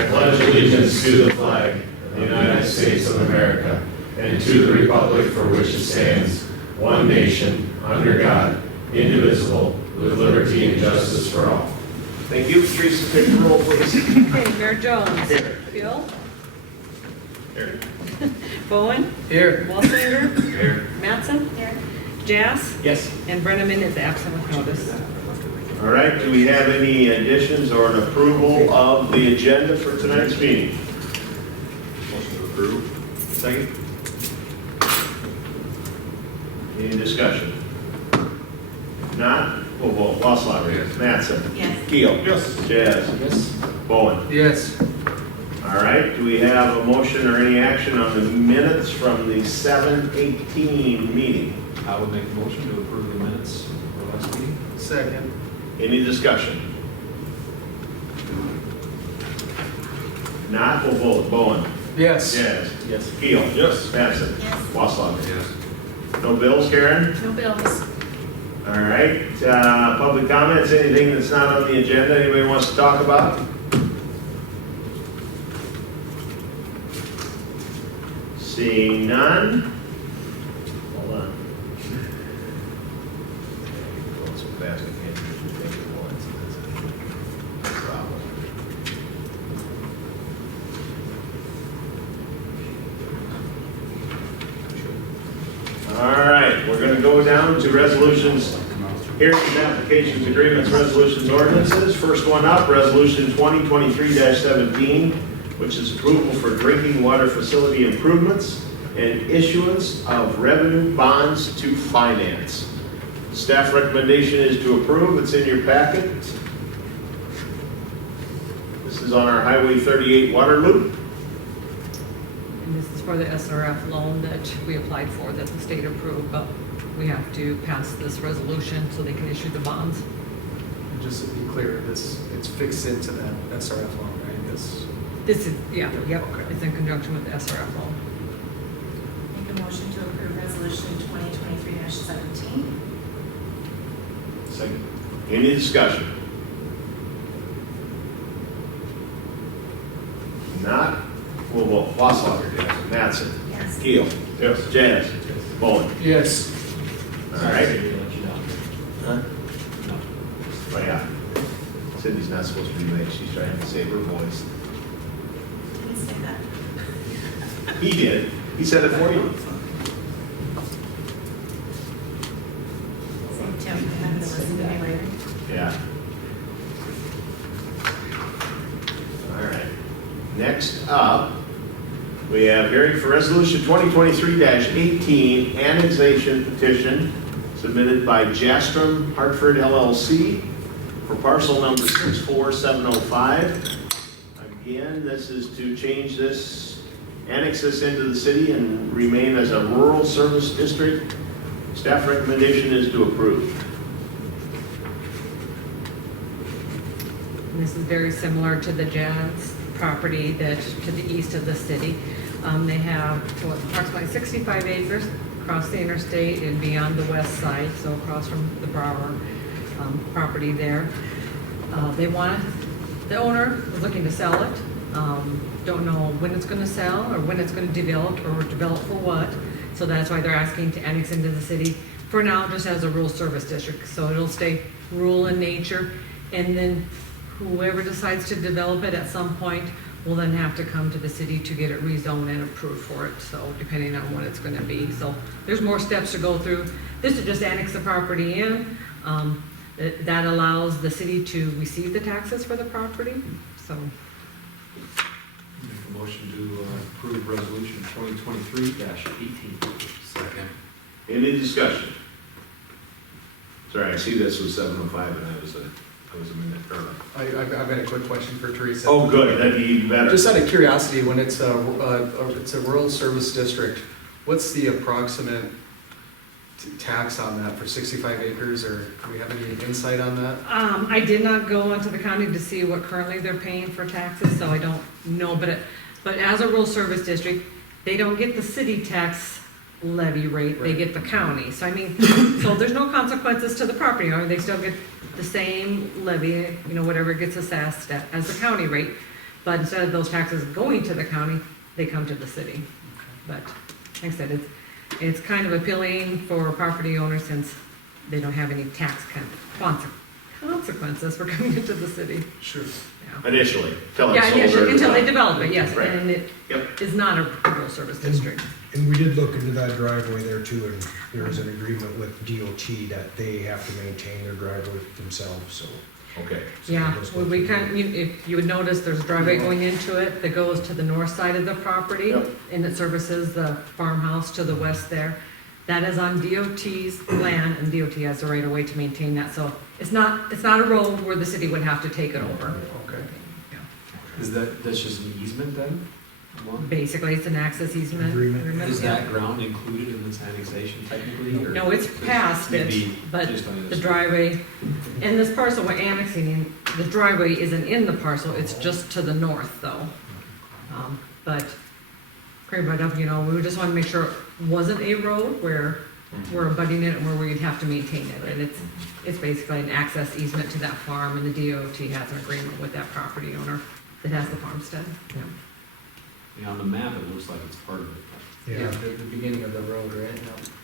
I pledge allegiance to the flag of the United States of America and to the republic for which it stands, one nation, under God, indivisible, with liberty and justice for all. Thank you. Teresa, take the roll, please. Okay, Mayor Jones. Here. Bill. Here. Bowen. Here. Walsinger. Here. Mattson. Here. Jass. Yes. And Brenneman is absent with notice. All right, do we have any additions or an approval of the agenda for tonight's meeting? Motion to approve. Second. Any discussion? If not, we'll vote. Wasslager. Yes. Mattson. Yes. Keel. Yes. Jazz. Yes. Bowen. Yes. All right, do we have a motion or any action on the minutes from the 7/18 meeting? I would make a motion to approve the minutes for last meeting. Second. Any discussion? Not, we'll vote. Bowen. Yes. Yes. Yes. Keel. Yes. Mattson. Yes. Wasslager. Yes. No bills, Karen? No bills. All right, public comments, anything that's not on the agenda, anybody wants to talk about? Seeing none? Hold on. Going so fast, I can't usually think at once. That's a problem. All right, we're going to go down to resolutions, hearings, applications, agreements, resolutions, ordinances. First one up, resolution 2023-17, which is approval for drinking water facility improvements and issuance of revenue bonds to finance. Staff recommendation is to approve. It's in your packet. This is on our Highway 38 water loop. And this is for the SRF loan that we applied for that the state approved, but we have to pass this resolution so they can issue the bonds. And just to be clear, it's fixed into that SRF loan, right? This is, yep, Okay. it's in conjunction with the SRF loan. Make a motion to approve resolution 2023-17. Second. Any discussion? Not, we'll vote. Wasslager. Yes. Mattson. Yes. Keel. Yes. Jazz. Bowen. Yes. All right. Huh? Oh, yeah. Cindy's not supposed to be late. She's trying to save her voice. Didn't say that. He did. He said it for you. Say, Tim, you have to listen to me later. Yeah. All right. Next up, we have hearing for resolution 2023-18, annexation petition submitted by Jastrom Hartford LLC for parcel number 64705. Again, this is to change this, annex this into the city and remain as a rural service district. Staff recommendation is to approve. And this is very similar to the Jazz property that to the east of the city. They have approximately 65 acres across the interstate and beyond the west side, so across from the Brower property there. The owner is looking to sell it. Don't know when it's going to sell or when it's going to develop or develop for what. So that's why they're asking to annex into the city for now, just as a rural service district. So it'll stay rural in nature, and then whoever decides to develop it at some point will then have to come to the city to get it rezoned and approved for it. So depending on what it's going to be. So there's more steps to go through. This is just annex the property in. That allows the city to receive the taxes for the property. So Make a motion to approve resolution 2023-18. Second. Any discussion? Sorry, I see this was 7:05 and I was a minute early. I've got a quick question for Teresa. Oh, good, that'd be even better. Just out of curiosity, when it's a rural service district, what's the approximate tax on that for 65 acres, or do we have any insight on that? I did not go into the county to see what currently they're paying for taxes, so I don't know. But as a rural service district, they don't get the city tax levy rate, they get the county. So I mean, so there's no consequences to the property owner. They still get the same levy, whatever gets assessed as the county rate. But instead of those taxes going to the county, they come to the city. But like I said, it's kind of appealing for property owners since they don't have any tax consequences for coming into the city. Sure. Yeah. Initially, till Yeah, it's yeah, sold or until they developed. develop it, yes, Right. and it Yep. is not a rural service district. And we did look into that driveway there too, and there is an agreement with DOT that they have to maintain their driveway themselves, so. Okay. Yeah, well, we kind, if you would notice, there's a driveway going into it that goes to the north side of the property, Yep. and it services the farmhouse to the west there. That is on DOT's land, and DOT has the right of way to maintain that, so it's not a road where the city would have to take it over. Okay. Yeah. That's just an easement then? One? Basically, it's an access easement. Agreement. Is yeah. that ground included in this annexation technically, or? No, it's past it, Maybe but just on the this- driveway, and this parcel we're annexing in, the driveway isn't in the parcel, it's just to the north though. But, great, but, we just wanna make sure it wasn't a road where we're abutting it and where we'd have to maintain it. And it's basically an access easement to that farm, and the DOT has an agreement with that property owner that has the farmstead. Yeah. Yeah, on the map, it looks like it's part of it. Yeah, The beginning of the road, right? Yeah, it's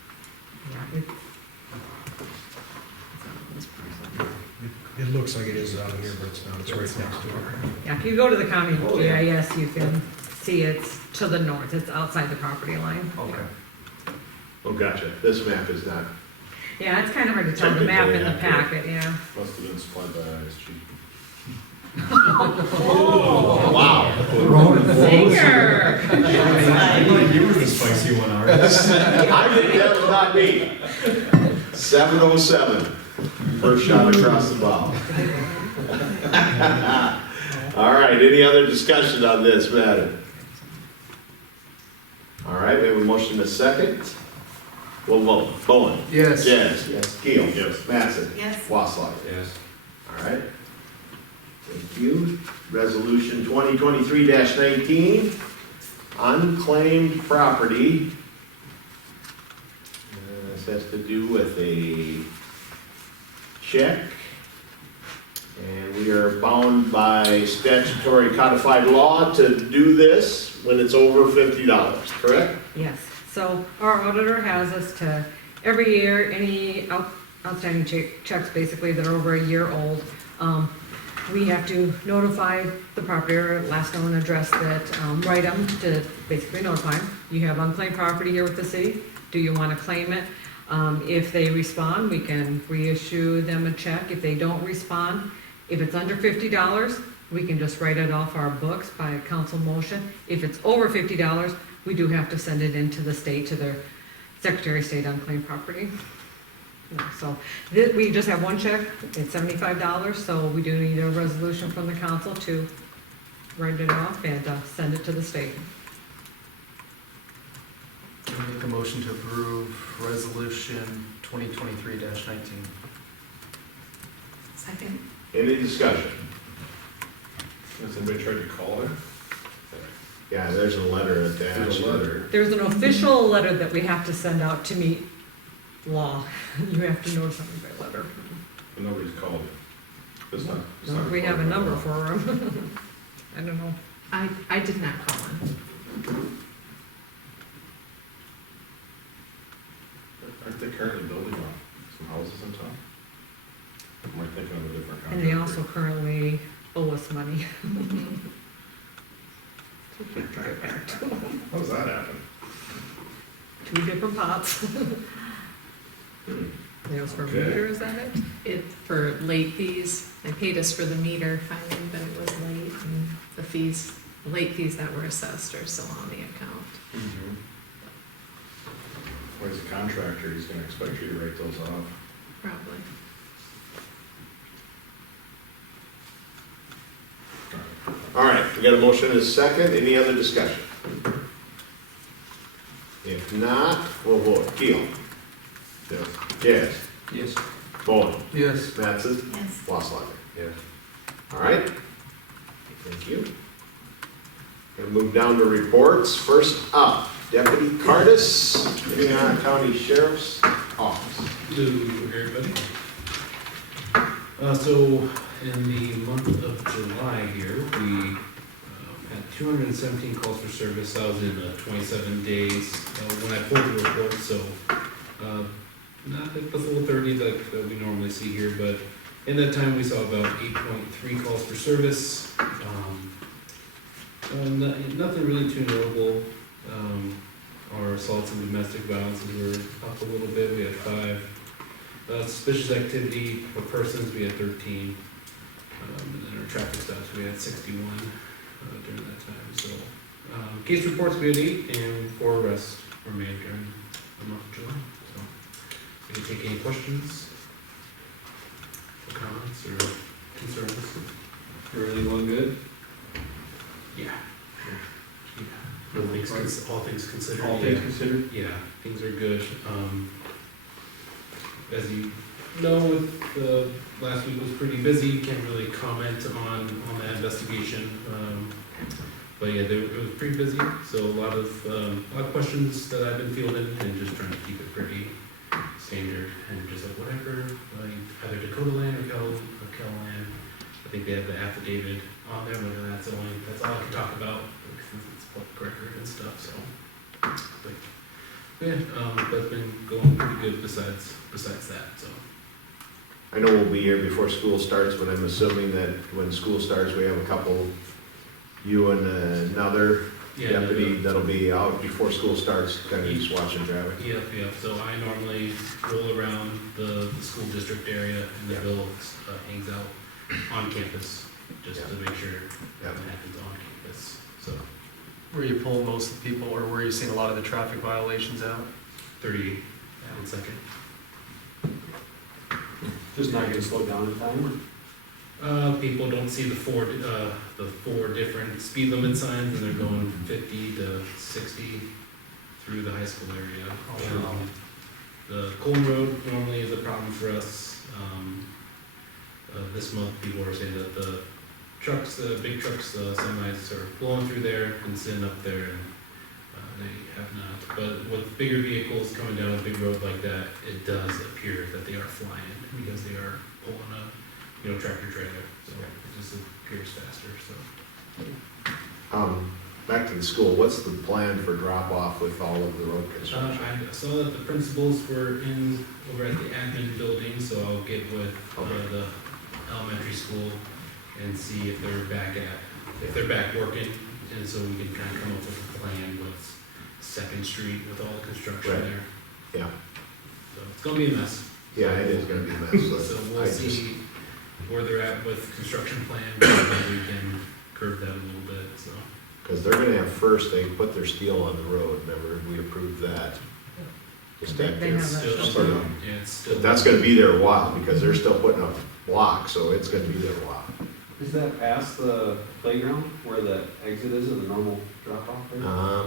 on this parcel. it looks like it is on here, but it's not, it's right next to it. Yeah, if you go to the county Oh, yeah. GIS, you can see it's to the north, it's outside the property line. Okay. Oh, gotcha. This map is not, Yeah, it's kind of hard to tell the map in the packet, yeah. Must have been supplied by ISG. wow. Singer! You were the spicy one, already. I think that was not me. 7:07, first shot across the bow. All right, any other discussion on this matter? All right, we have a motion and a second. We'll vote. Bowen. Yes. Jazz. Yes. Keel. Yes. Mattson. Yes. Wasslerger. Yes. All right. Thank you. Resolution 2023-19, unclaimed property. This has to do with a check. And we are bound by statutory codified law to do this when it's over $50, correct? Yes, so our auditor has us to, every year, any outstanding checks basically that are over a year old, we have to notify the property or last known address that, write them to basically notify them. You have unclaimed property here with the city, do you want to claim it? If they respond, we can reissue them a check. If they don't respond, if it's under $50, we can just write it off our books by a council motion. If it's over $50, we do have to send it into the state, to their Secretary of State unclaimed property. Yeah, so we just have one check, it's $75, so we do need a resolution from the council to write it off and send it to the state. I make a motion to approve resolution 2023-19. Second. Any discussion? Has anybody tried to call her? Yeah, there's a letter attached. There's a letter. There's an official letter that we have to send out to meet law. You have to know something by letter. But nobody's called. It's not. it's So not if we have a required by number law. for them. I don't know. I did not call in. Aren't they currently building some houses in town? Am I thinking of a different contract? And they also currently owe us money. How does that happen? 2 different pots. It was for Okay. meter, is that it? It, for late fees, they paid us for the meter finally, but it was late, and the fees, the late fees that were assessed are still on the account. Mm-hmm. Or as a contractor, he's gonna expect you to write those off. Probably. All right, we got a motion and a second. Any other discussion? If not, we'll vote. Keel. Yes. Jazz. Yes. Bowen. Yes. Mattson. Yes. Wasslerger. Yes. All right. Thank you. Gonna move down to reports. First up, Deputy Cardis, Minnehaha County Sheriff's Office. Hello, everybody. So in the month of July here, we At 217 calls for service, that was in 27 days when I pulled the report, so it was a little 30 that we normally see here, but in that time we saw about 8.3 calls for service. Nothing really too notable. Our assaults and domestic violences were up a little bit. We had 5. Suspicious activity for persons, we had 13. And then our traffic stops, we had 61 during that time. So case reports, we had 8, and 4 arrests were made during the month of July. So we can take any questions, or comments, or concerns. Really going good? Yeah. All things considered. All things considered? Yeah, things are good. As you know, last week was pretty busy, can't really comment on that investigation. But yeah, it was pretty busy, so a lot of questions that I've been fielding and just trying to keep it pretty standard and just like whatever, either Dakota Land or Cal Land. I think they have the affidavit on there, but that's all I can talk about since it's public record and stuff, so. But yeah, that's been going pretty good besides that, so. I know we'll be here before school starts, but I'm assuming that when school starts, we have a couple, you and another deputy that'll be out before school starts, kind of just watching traffic. Yep. So I normally roll around the school district area, and the bill hangs out on campus, just to make sure that happens on campus, so. Were you pulling most of the people, or were you seeing a lot of the traffic violations out? 38 1 second. Just not getting slowed down in time? People don't see the four different speed limit signs, and they're going from 50 to 60 through the high school area. The Coleman Road normally is a problem for us. This month, people are saying that the big trucks, the semis are blowing through there and sitting up there, and they have not. But with bigger vehicles coming down a big road like that, it does appear that they are flying because they are pulling a tractor trailer. So it just appears faster. So. Back to the school, what's the plan for drop off with all of the road construction? I saw that the principals were over at the admin building, so I'll get with the elementary school and see if they're back working, and so we can kind of come up with a plan with 2nd Street with all the construction Right. there. Yeah. So it's gonna be a mess. Yeah, it is gonna be a mess. So we'll see where they're at with construction plan, and we can curb that a little bit, so. Because they're gonna have first, they put their steel on the road, remember, we approved that. Just that They have gets that Still, started. yeah, it's still. But that's gonna be there a while, because they're still putting up blocks, so it's gonna be there a while. Is that past the playground where the exit is of the normal drop off? I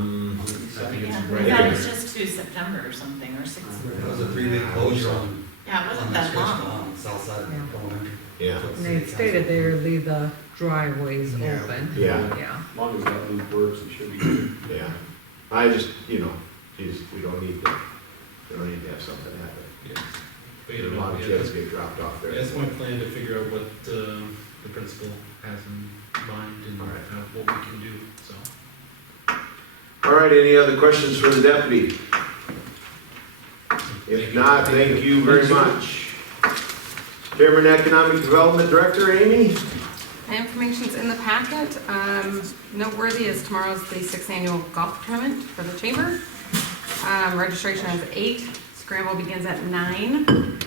think it's Yeah, right that there. was just through September or something, or 6. It was a 3-week closure on. Yeah, it wasn't that long. On the south side of Yeah. Elementary. Yeah, And they stated they would leave the driveways Yeah. open. Yeah. Yeah. As long as that loop works, it should be good. yeah. I just, we don't need to have something happen. Yeah. But, A lot of kids get dropped off there. That's my plan, to figure out what the principal has in mind and what we can do, so. All right, any other questions for the deputy? If not, thank you very much. Chairman Economic Development Director, Amy? The information's in the packet. Noteworthy is tomorrow's the 6th annual golf tournament for the chamber. Registration is 8, scramble begins at 9.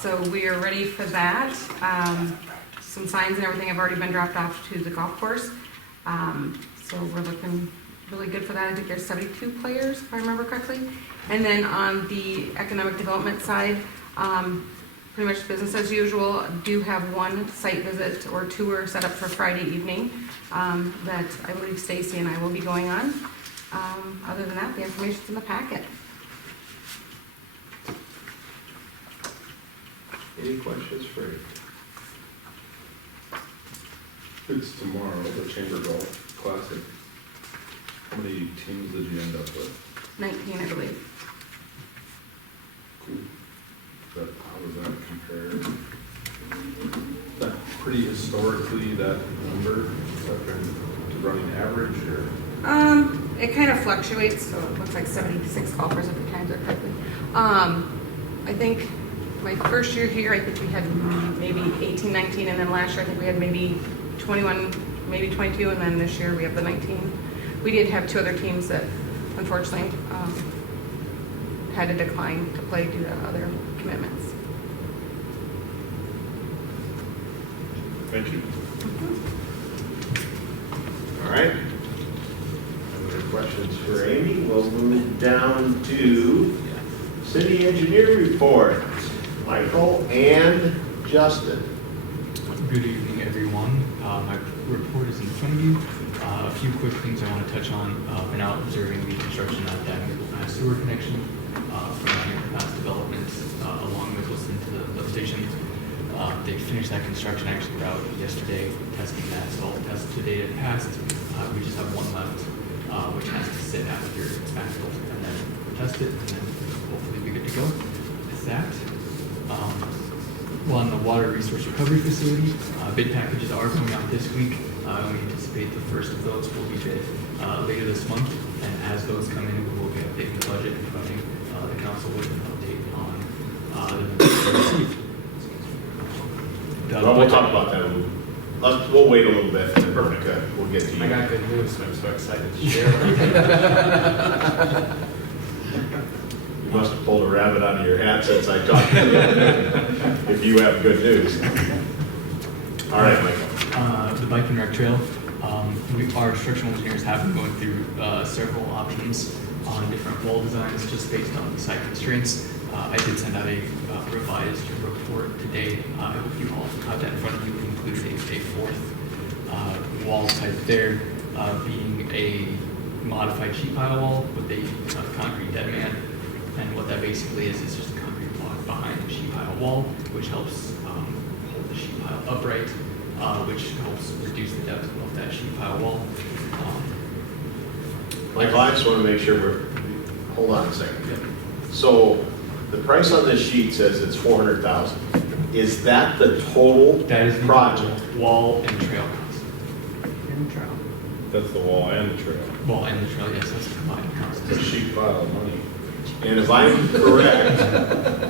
So we are ready for that. Some signs and everything have already been dropped off to the golf course. So we're looking really good for that. I think there's 72 players, if I remember correctly. And then on the economic development side, pretty much business as usual. Do have one site visit or tour set up for Friday evening that I believe Stacy and I will be going on. Other than that, the information's in the packet. Any questions for you? It's tomorrow, the Chamber Golf Classic. How many teams did you end up with? 19, I believe. Cool. How does that compare? That pretty historically, that number, after running average or? It kind of fluctuates, so it looks like 76 golfers if we timed it correctly. I think my first year here, I think we had maybe 18, 19, and then last year I think we had maybe 21, maybe 22, and then this year we have the 19. We did have 2 other teams that unfortunately had to decline to play due to other commitments. Thank you. All right. Other questions for Amy? We'll move down to city engineer report. Michael and Justin. Good evening, everyone. My report is in front of you. A few quick things I want to touch on. Been out observing the construction of that Maple sewer connection from the past development along Mickelson to the lift station. They finished that construction actually out yesterday, testing that. So all the tests to date have passed. We just have one left, which has to sit after it's backfilled, and then test it, and then hopefully be good to go. With that, well, on the water resource recovery facility, bid packages are coming out this week. We anticipate the first of those will be bid later this month, and as those come in, we will be updating the budget and providing the council with an update on the received. Well, we'll talk about that. We'll wait a little bit. Perfect. We'll get to you. I got good news, I'm so excited to share. You must have pulled a rabbit out of your hat since I talked to you. If you have good news. All right, Michael. The bike and rec trail. Our structural engineers have been going through several options on different wall designs just based on the site constraints. I did send out a revised report today. I hope you all have that in front of you. It includes a fourth wall type there, being a modified sheet pile wall with a concrete dead man. And what that basically is just a concrete block behind the sheet pile wall, which helps hold the sheet pile upright, which helps reduce the depth of that sheet pile wall. Michael, I just want to make sure hold on a second. So the price on this sheet says it's $400,000. Is that the total That is the project? total wall and trail cost. And trail. That's the wall and the trail. Wall and the trail, yes, that's the combined cost. It's a sheet pile of money. And if I'm correct,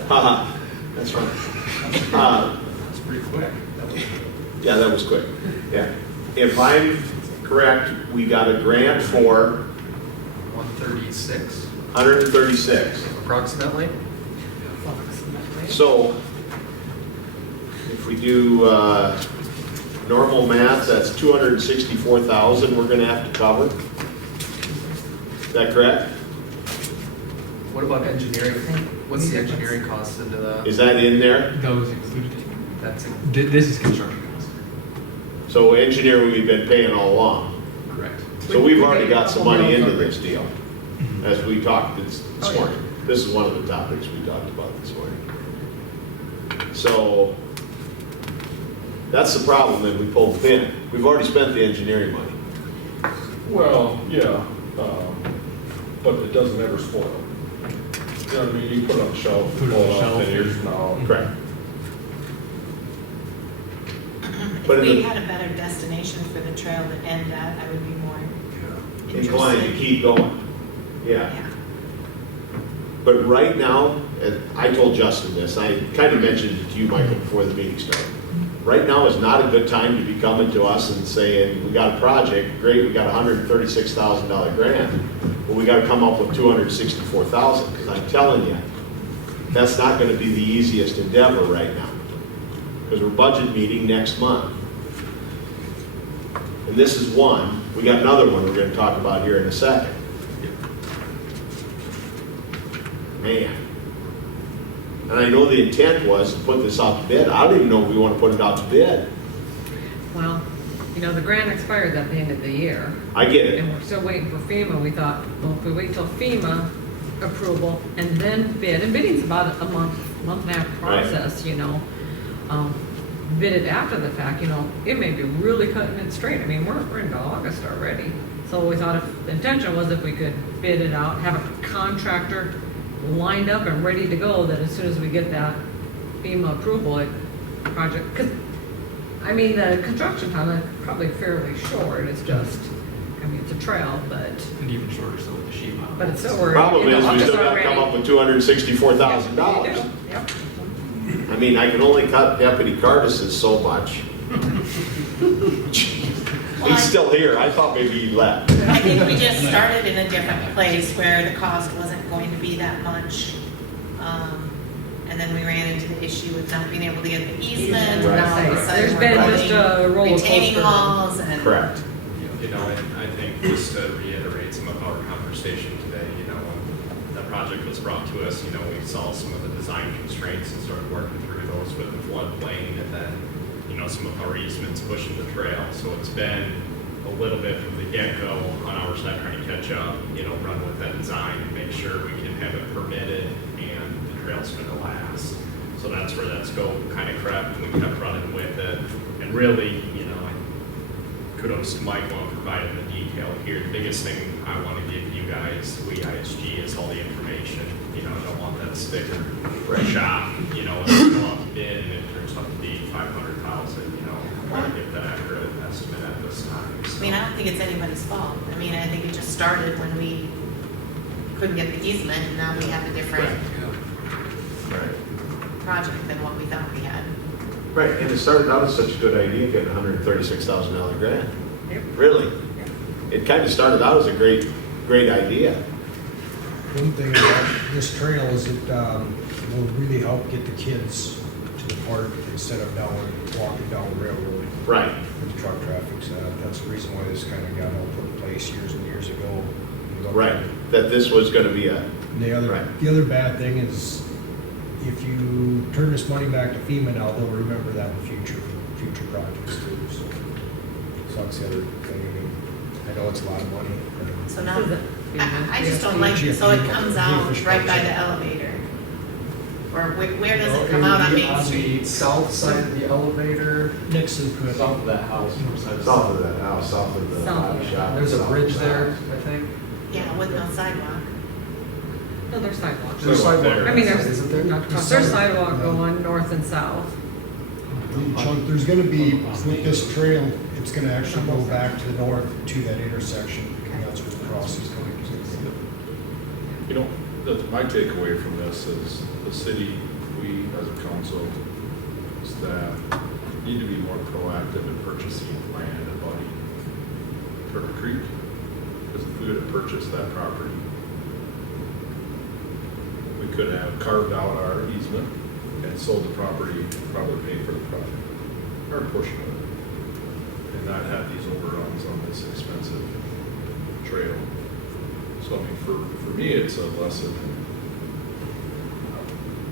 haha, that's right. That's pretty quick. Yeah, that was quick. Yeah. If I'm correct, we got a grant for 136 136. approximately. So if we do normal math, that's 264,000 we're gonna have to cover. Is that correct? What about engineering? What's the engineering cost into that? Is that in there? That was included. That's This is construction cost. So engineering we've been paying all along. Correct. So we've already got some money into this deal, as we talked this morning. This is one of the topics we talked about this morning. So that's the problem that we pulled the pin. We've already spent the engineering money. Well, yeah, but it doesn't ever spoil. You know what I mean? You put it on the shelf, Put it on pull the it out shelf. 10 years from now. Correct. If But in we the- had a better destination for the trail to end at, I would be more Inclined to interested. keep going. Yeah. Yeah. But right now, and I told Justin this, I kind of mentioned it to you, Michael, before the meeting started. Right now is not a good time to be coming to us and saying, we got a project, great, we got a $136,000 grant, but we got to come up with $264,000, because I'm telling you, that's not going to be the easiest endeavor right now, because we're budget meeting next month. And this is one. We got another one we're going to talk about here in a second. Man. And I know the intent was to put this out to bid. I don't even know if we want to put it out to bid. Well, you know, the grant expires at the end of the year, I get it. and we're still waiting for FEMA. We thought, well, if we wait till FEMA approval and then bid, and bidding's about a month and a half process, you know. Bid it after the fact, you know, it may be really cutting it straight. I mean, we're into August already. So we thought if the intention was if we could bid it out, have a contractor lined up and ready to go, that as soon as we get that FEMA approval, project, because, I mean, the construction time is probably fairly short. It's just I mean, it's a trail, but And even shorter still with the sheep. it's still, we're. Problem you know, is, we August still gotta come already. up with $264,000. Yep. I mean, I can only cut Deputy Cardis's so much. He's still here, I thought maybe he left. I think we just started in a different place where the cost wasn't going to be that much. And then we ran into the issue with not being able to get the easement, and Right. now all of a sudden There's we're been just a building roller retaining coaster. walls and. Correct. You know, I think just to reiterate some of our conversation today, you know, when the project was brought to us, you know, we saw some of the design constraints and started working through those with the floodplain and then, you know, some of our easements pushing the trail. So it's been a little bit from the get-go on our side trying to catch up, you know, run with that design and make sure we can have it permitted and the trail's gonna last. So that's where that scope kind of crept, and we kept running with it. And really, you know, kudos to Michael on providing the detail here. The biggest thing I want to give you guys, we ISG, is all the information. You know, I don't want that sticker for a shop, you know, and we go out to bid and it turns out to be 500,000, you know. I want to get that accurate estimate at this time. I mean, I don't think it's anybody's fault. I mean, I think it just started when we couldn't get the easement, and now we have a different Right. project than what we thought we had. Right, and it started out as such a good idea, getting a $136,000 grant. Yep. Really? It kind of started out as a great idea. One thing about this trail is it will really help get the kids to the park instead of walking down the railroad. Right. With truck traffic, so that's the reason why this kind of got all put in place years and years ago. You look at Right, it. that this was gonna be a, And the other, Right. the other bad thing is, if you turn this money back to FEMA now, they'll remember that in future projects too, so. So that's the other thing, I mean, I know it's a lot of money. So now, Is it- I just don't like, so it comes out right by the elevator. Or where does it come out on Main Street? the south side of the elevator, Next to the. South of that house. south of that house, south of the South. body shop. there's a south bridge of the there, house. I think. Yeah, with no sidewalk. No, there's sidewalks. There's Sidewalk sidewalk there. I mean, isn't there? there's sidewalk going north and south. Chunk, there's gonna be, with this trail, it's gonna actually go back to the north to that intersection, and that's where the cross is going. You know, my takeaway from this is the city, we as a council, staff, need to be more proactive in purchasing land abutting Turtle Creek. Because if we would have purchased that property, we could have carved out our easement and sold the property, probably paid for the project, or a portion of it, and not have these overruns on this expensive trail. So I mean, for me, it's a lesson in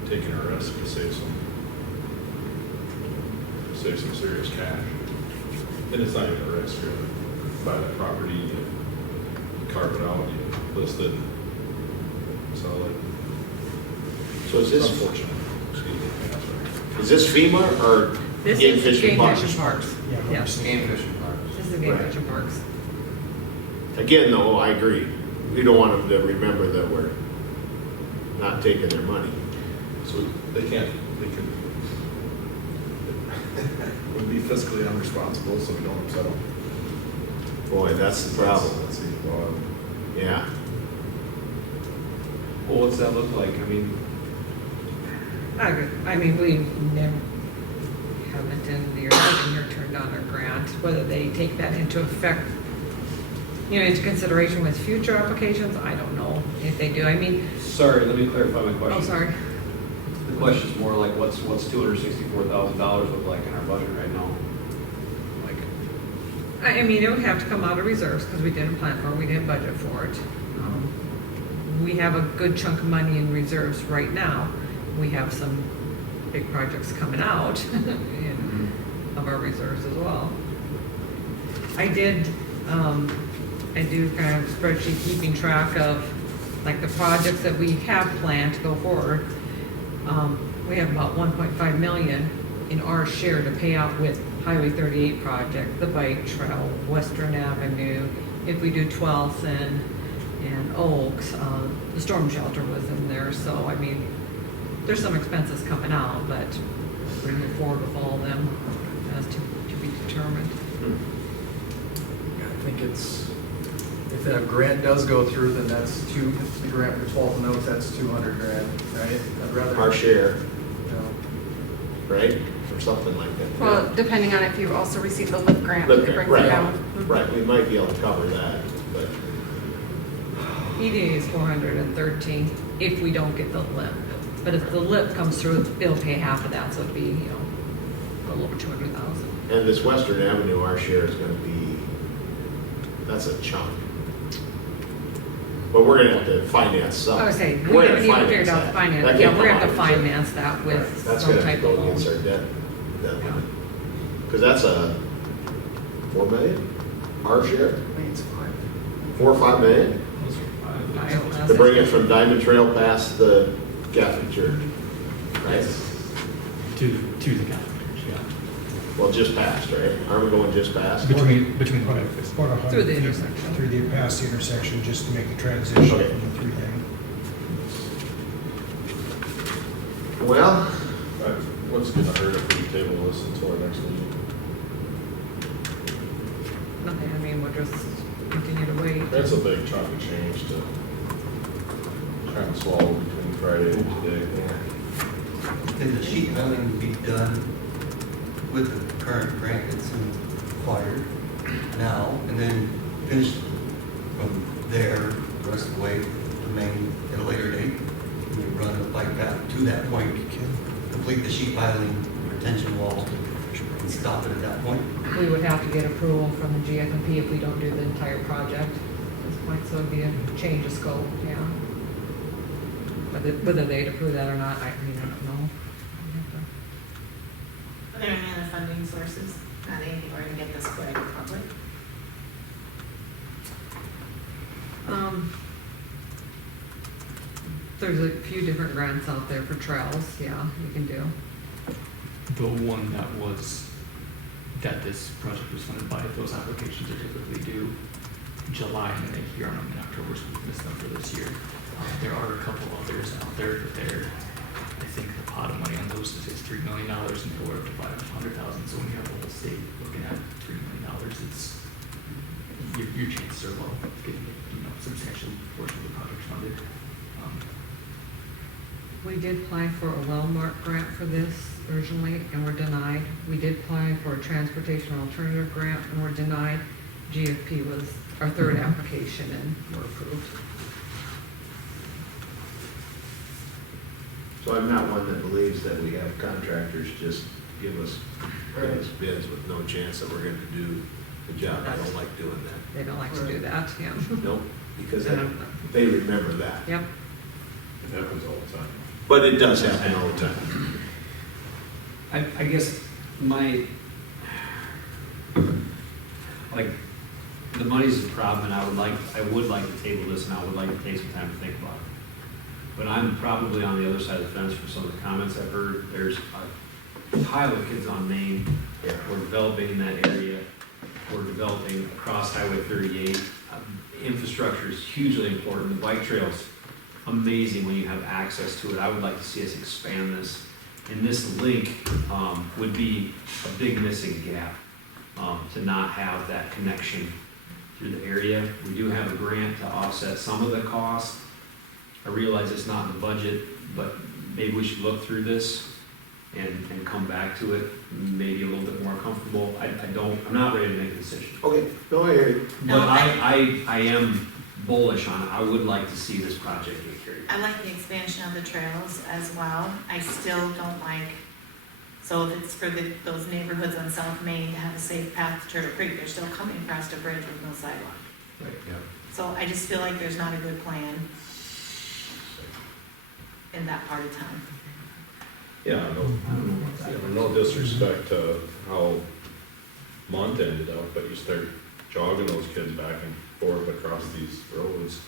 taking a risk to save some serious cash. And it's not even a risk, really. Buy that property, you carve it out, you list it, sell it. So is It's this, unfortunate. Excuse me. That's right. is this FEMA or This Game is Fish and Game Parks? Fish and Parks. Yeah, Yeah. Game fishing parks. This is Game Right. Fish and Parks. Again, though, I agree. We don't want them to remember that we're not taking their money. So they can, would be fiscally unresponsible, so we don't upset them. Boy, that's the problem. That's the bottom. Yeah. Well, what's that look like? I mean, I agree. I mean, we never, haven't in the year, turned down our grant, whether they take that into effect, you know, into consideration with future applications, I don't know if they do. I mean, sorry, let me clarify my question. oh, sorry. The question's more like, what's $264,000 look like in our budget right now? Like, I mean, it would have to come out of reserves because we didn't plan for it, we didn't budget for it. We have a good chunk of money in reserves right now. We have some big projects coming out of our reserves as well. I do kind of spreadsheet keeping track of like the projects that we have planned to go forward. We have about 1.5 million in our share to pay out with Highway 38 project, the bike trail, Western Avenue, if we do 12th and Oaks, the storm shelter was in there, so I mean, there's some expenses coming out, but we move forward with all of them as to be determined. I think it's if the grant does go through, then that's the grant for 12 notes, that's 200 grand, right? I'd rather. Our share, You know, right? Or something like that. Well, depending on if you also receive the LIP grant, Lip it grant, brings it right. down. Right, we might be able to cover that, but, EDA is 413 if we don't get the lip. But if the lip comes through, it'll pay half of that, so it'd be, a little over 200,000. and this Western Avenue, our share is gonna be, that's a chunk. But we're gonna have to finance some. I was saying, we We're haven't gonna even figured out the that. finance. That Yeah, can't we're come gonna have to out of reserve. finance that with Right, that's some gonna type go of against loan. our debt Yeah. limit. Cause that's a 4 million, our share, I think it's 5. 4 or 5 million? To bring it from Diamond Trail past the Catholic Church, right? To the Catholic Church, yeah. Well, just past, right? Aren't we going just past? Between the About benefits. 100 Through the feet intersection. Through the, past the intersection, just to make the transition Okay. from the 3 lane. Well, What's gonna hurt if we table this until our next meeting? Nothing, I mean, we'll just continue to wait. That's a big chunk of change to kind of swallow between Friday and today. Can the sheet milling be done with the current grant that's required now, and then finish from there, the rest of the way to Maine at a later date? And you run a bike path to that point, complete the sheet piling, retention wall, and stop it at that point? We would have to get approval from the GFMP if we don't do the entire project at this point, so it'd be a change of scope, yeah. Whether they'd approve that or not, I don't know. Are there any other funding sources? Not anywhere to get this quick, probably. There's a few different grants out there for trails, yeah, you can do. The one that this project was funded by, those applications are typically due July, and they hear on them in October, so we missed them for this year. There are a couple others out there, but I think the pot of money on those is $3 million, and we're up to 500,000, so when you have the whole state looking at $3 million, it's, your chances are low of getting, substantial portion of the project funded. We did apply for a well-marked grant for this originally, and were denied. We did apply for a transportation alternative grant, and were denied. GFP was our third application, and were approved. so I'm not one that believes that we have contractors just give us bids with no chance that we're gonna do the job. I don't like doing that. They don't like to do that, yeah. Nope, because Yeah. they remember that. Yep. It happens all the time. But it does happen all the time. I guess my, like, the money's a problem, and I would like to table this, and I would like to take some time to think about it. But I'm probably on the other side of the fence from some of the comments I've heard. There's a pile of kids on Main. We're developing in that area. We're developing across Highway 38. Infrastructure is hugely important. The bike trail's amazing when you have access to it. I would like to see us expand this. And this link would be a big missing gap to not have that connection through the area. We do have a grant to offset some of the cost. I realize it's not in the budget, but maybe we should look through this and come back to it, maybe a little bit more comfortable. I'm not ready to make a decision. Okay, no, I hear you. But I am bullish on it. I would like to see this project get carried. I like the expansion of the trails as well. I still don't like, so if it's for those neighborhoods on South Main to have a safe path to Turtle Creek, they're still coming across a bridge with no sidewalk. Right, yeah. So I just feel like there's not a good plan in that part of town. Yeah, no disrespect to how Mont ended up, but you start jogging those kids back and forth across these roads.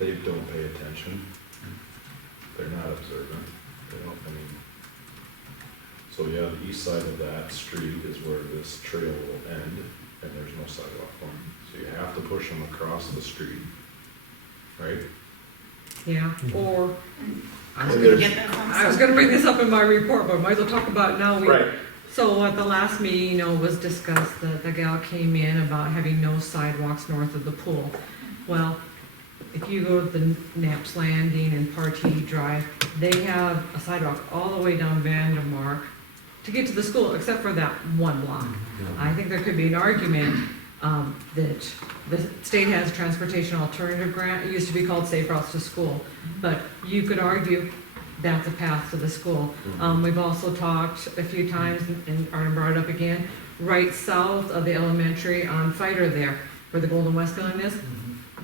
They don't pay attention. They're not observant. They don't, so yeah, the east side of that street is where this trail will end, and there's no sidewalk for them. So you have to push them across the street, right? Yeah, or, I was Where gonna do you get that from? I was gonna bring this up in my report, but I might as well talk about it now. Right. So at the last meeting, it was discussed that the gal came in about having no sidewalks north of the pool. Well, if you go to the Knapp's Landing and Partee Drive, they have a sidewalk all the way down Vandermark to get to the school, except for that one block. I think there could be an argument that the state has a transportation alternative grant. It used to be called Safe Routes to School, but you could argue that's a path to the school. We've also talked a few times, and Arden brought it up again, right south of the elementary on Fighter there, where the Golden West building is,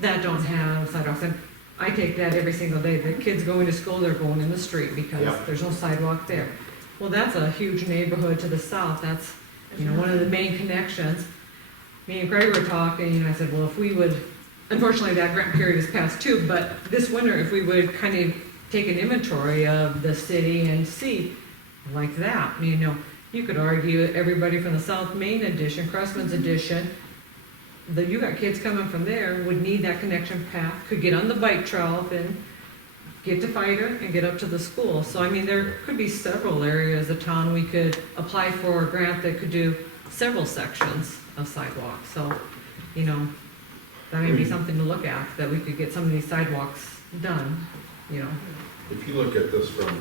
that don't have sidewalks. And I take that every single day. The kids going to school, they're going in the street because Yep. there's no sidewalk there. Well, that's a huge neighborhood to the south. That's, one of the main connections. Me and Craig were talking, and I said, well, if we would, unfortunately, that grant period is past too, but this winter, if we would kind of take an inventory of the city and see, like that, you could argue everybody from the South Main Edition, Cressman's Edition, you got kids coming from there, would need that connection path, could get on the bike trail and get to Fighter and get up to the school. So, there could be several areas of town we could apply for a grant that could do several sections of sidewalk. So, that may be something to look at, that we could get some of these sidewalks done, If you look at this from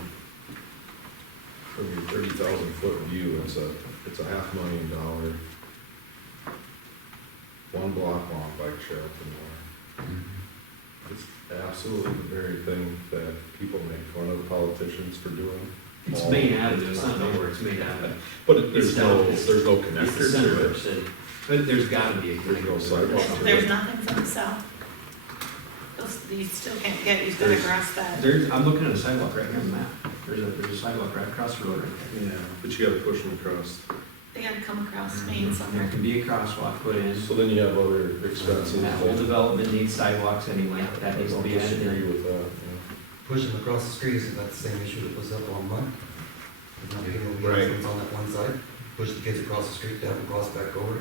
your 30,000-foot view, it's a $500,000, one block long bike trail to nowhere. It's absolutely the very thing that people make fun of politicians for doing. It's Main Avenue, it's not nowhere, it's Main Avenue. But there's no It's connector the center to of the it. city. But there's gotta be a There's no connector. sidewalk to There's it. nothing from the south. You still can't get, you've gotta cross that. I'm looking at a sidewalk right here on the map. There's a sidewalk right across the road right there. Yeah, but you gotta push them across. They gotta come across Main There somewhere. can be a crosswalk put in. So then you have other expenses. And that whole development needs sidewalks anyway, that needs to be added Disagree in. with that, Pushing them across the street, isn't that the same issue that was up on Monk? There's not being able to Right. get things on that one side, push the kids across the street, to have them cross back over.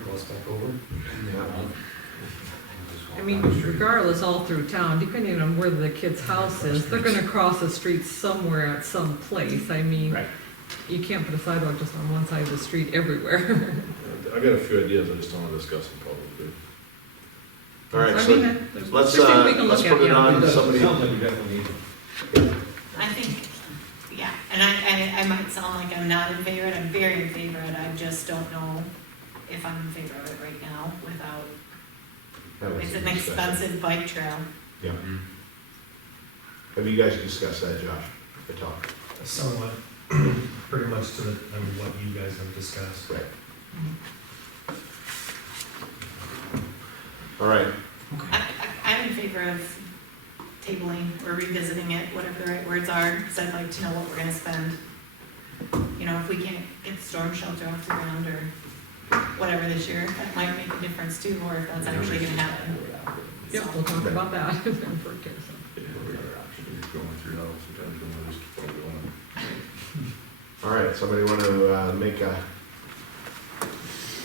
regardless, all through town, depending on where the kid's house is, they're gonna cross the street somewhere at some place. Right. You can't put a sidewalk just on one side of the street everywhere. yeah. I got a few ideas, I just don't wanna discuss them publicly. All right, I so mean, let's, there's things we can let's look put at, it on to somebody. Sounds like we definitely need it. I think, yeah, and I might sound like I'm not in favor of it, I'm very in favor of it, I just don't know if I'm in favor of it right now without, it's an expensive bike trail. Yeah. Have you guys discussed that, Josh? The talk. Somewhat, pretty much to what you guys have discussed. Right. All right. I'm in favor of tabling or revisiting it, whatever the right words are, because I'd like to know what we're gonna spend. If we can't get the storm shelter off the ground or whatever this year, that might make a difference too, or if that's actually gonna happen. Yep, we'll talk about that. Going through hell, sometimes we'll just keep on going. All right, somebody want to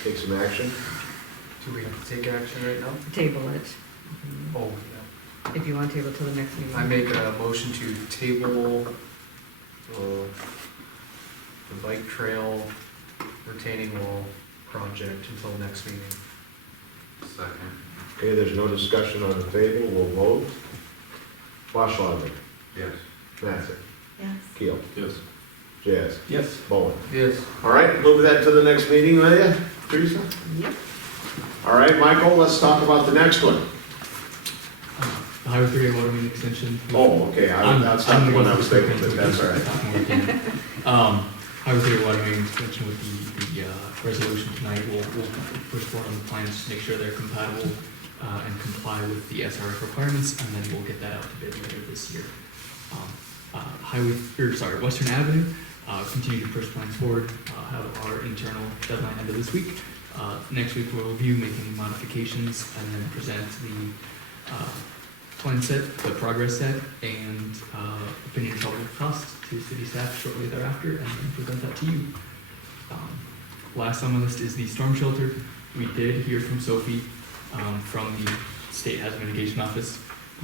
take some action? Do we have to take action right now? Table it, Oh, if you want to table it to the next meeting. I make a motion to table the bike trail retaining wall project until next meeting. Second. Okay, there's no discussion on the table, we'll vote. Washlogic, Yes. Mattson, Yes. Keel, Yes. Jazz, Yes. Bowen. Yes. All right, move that to the next meeting, will you, Teresa? Yep. All right, Michael, let's talk about the next one. The Highway 30 water main extension. Oh, okay, that's not the one I was thinking, but that's all right. Highway 30 water main extension with the resolution tonight, we'll push forward on the plans, just make sure they're compatible and comply with the SRF requirements, and then we'll get that out to bid later this year. Western Avenue, continue to push plans forward, have our internal deadline end of this week. Next week we'll review, make any modifications, and then present the plan set, the progress set, and opinion of probable cost to city staff shortly thereafter, and then present that to you. Last on the list is the storm shelter. We did hear from Sophie from the State Hazard Mitigation Office.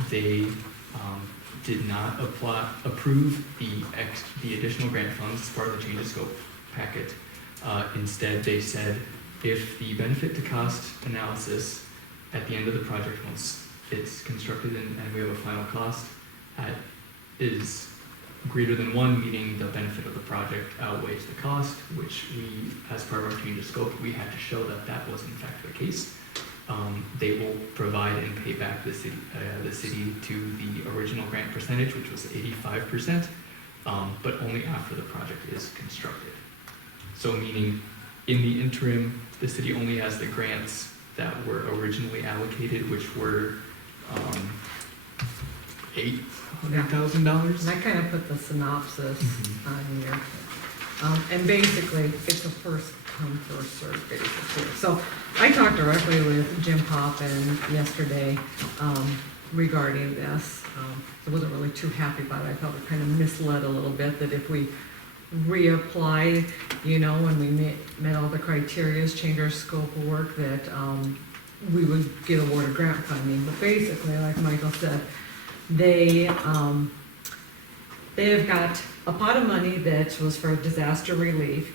They did not approve the additional grant funds as part of the change of scope packet. Instead, they said if the benefit to cost analysis at the end of the project, once it's constructed and we have a final cost, is greater than 1, meaning the benefit of the project outweighs the cost, which we, as part of our change of scope, we had to show that that was in fact the case. They will provide and pay back the city to the original grant percentage, which was 85%, but only after the project is constructed. So meaning, in the interim, the city only has the grants that were originally allocated, which were $800,000. And I kind of put the synopsis on here. And basically, it's a first come, first served basically. So I talked directly with Jim Poppin yesterday regarding this. I wasn't really too happy about it. I felt we kind of misled a little bit that if we reapply, you know, when we met all the criteria, change our scope of work, that we would get awarded grant funding. But basically, like Michael said, they have got a pot of money that was for disaster relief.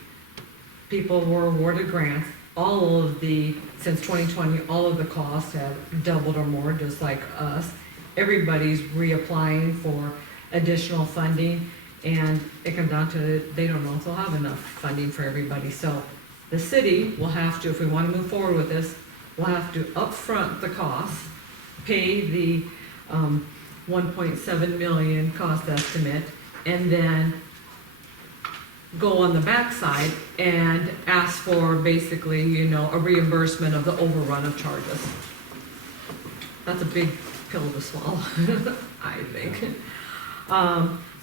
People were awarded grants. All of the, since 2020, all of the costs have doubled or more, just like us. Everybody's reapplying for additional funding, and it comes down to they don't know if they'll have enough funding for everybody. So the city will have to, if we want to move forward with this, we'll have to upfront the costs, pay the 1.7 million cost estimate, and then go on the backside and ask for basically, you know, a reimbursement of the overrun of charges. That's a big pill to swallow, I think.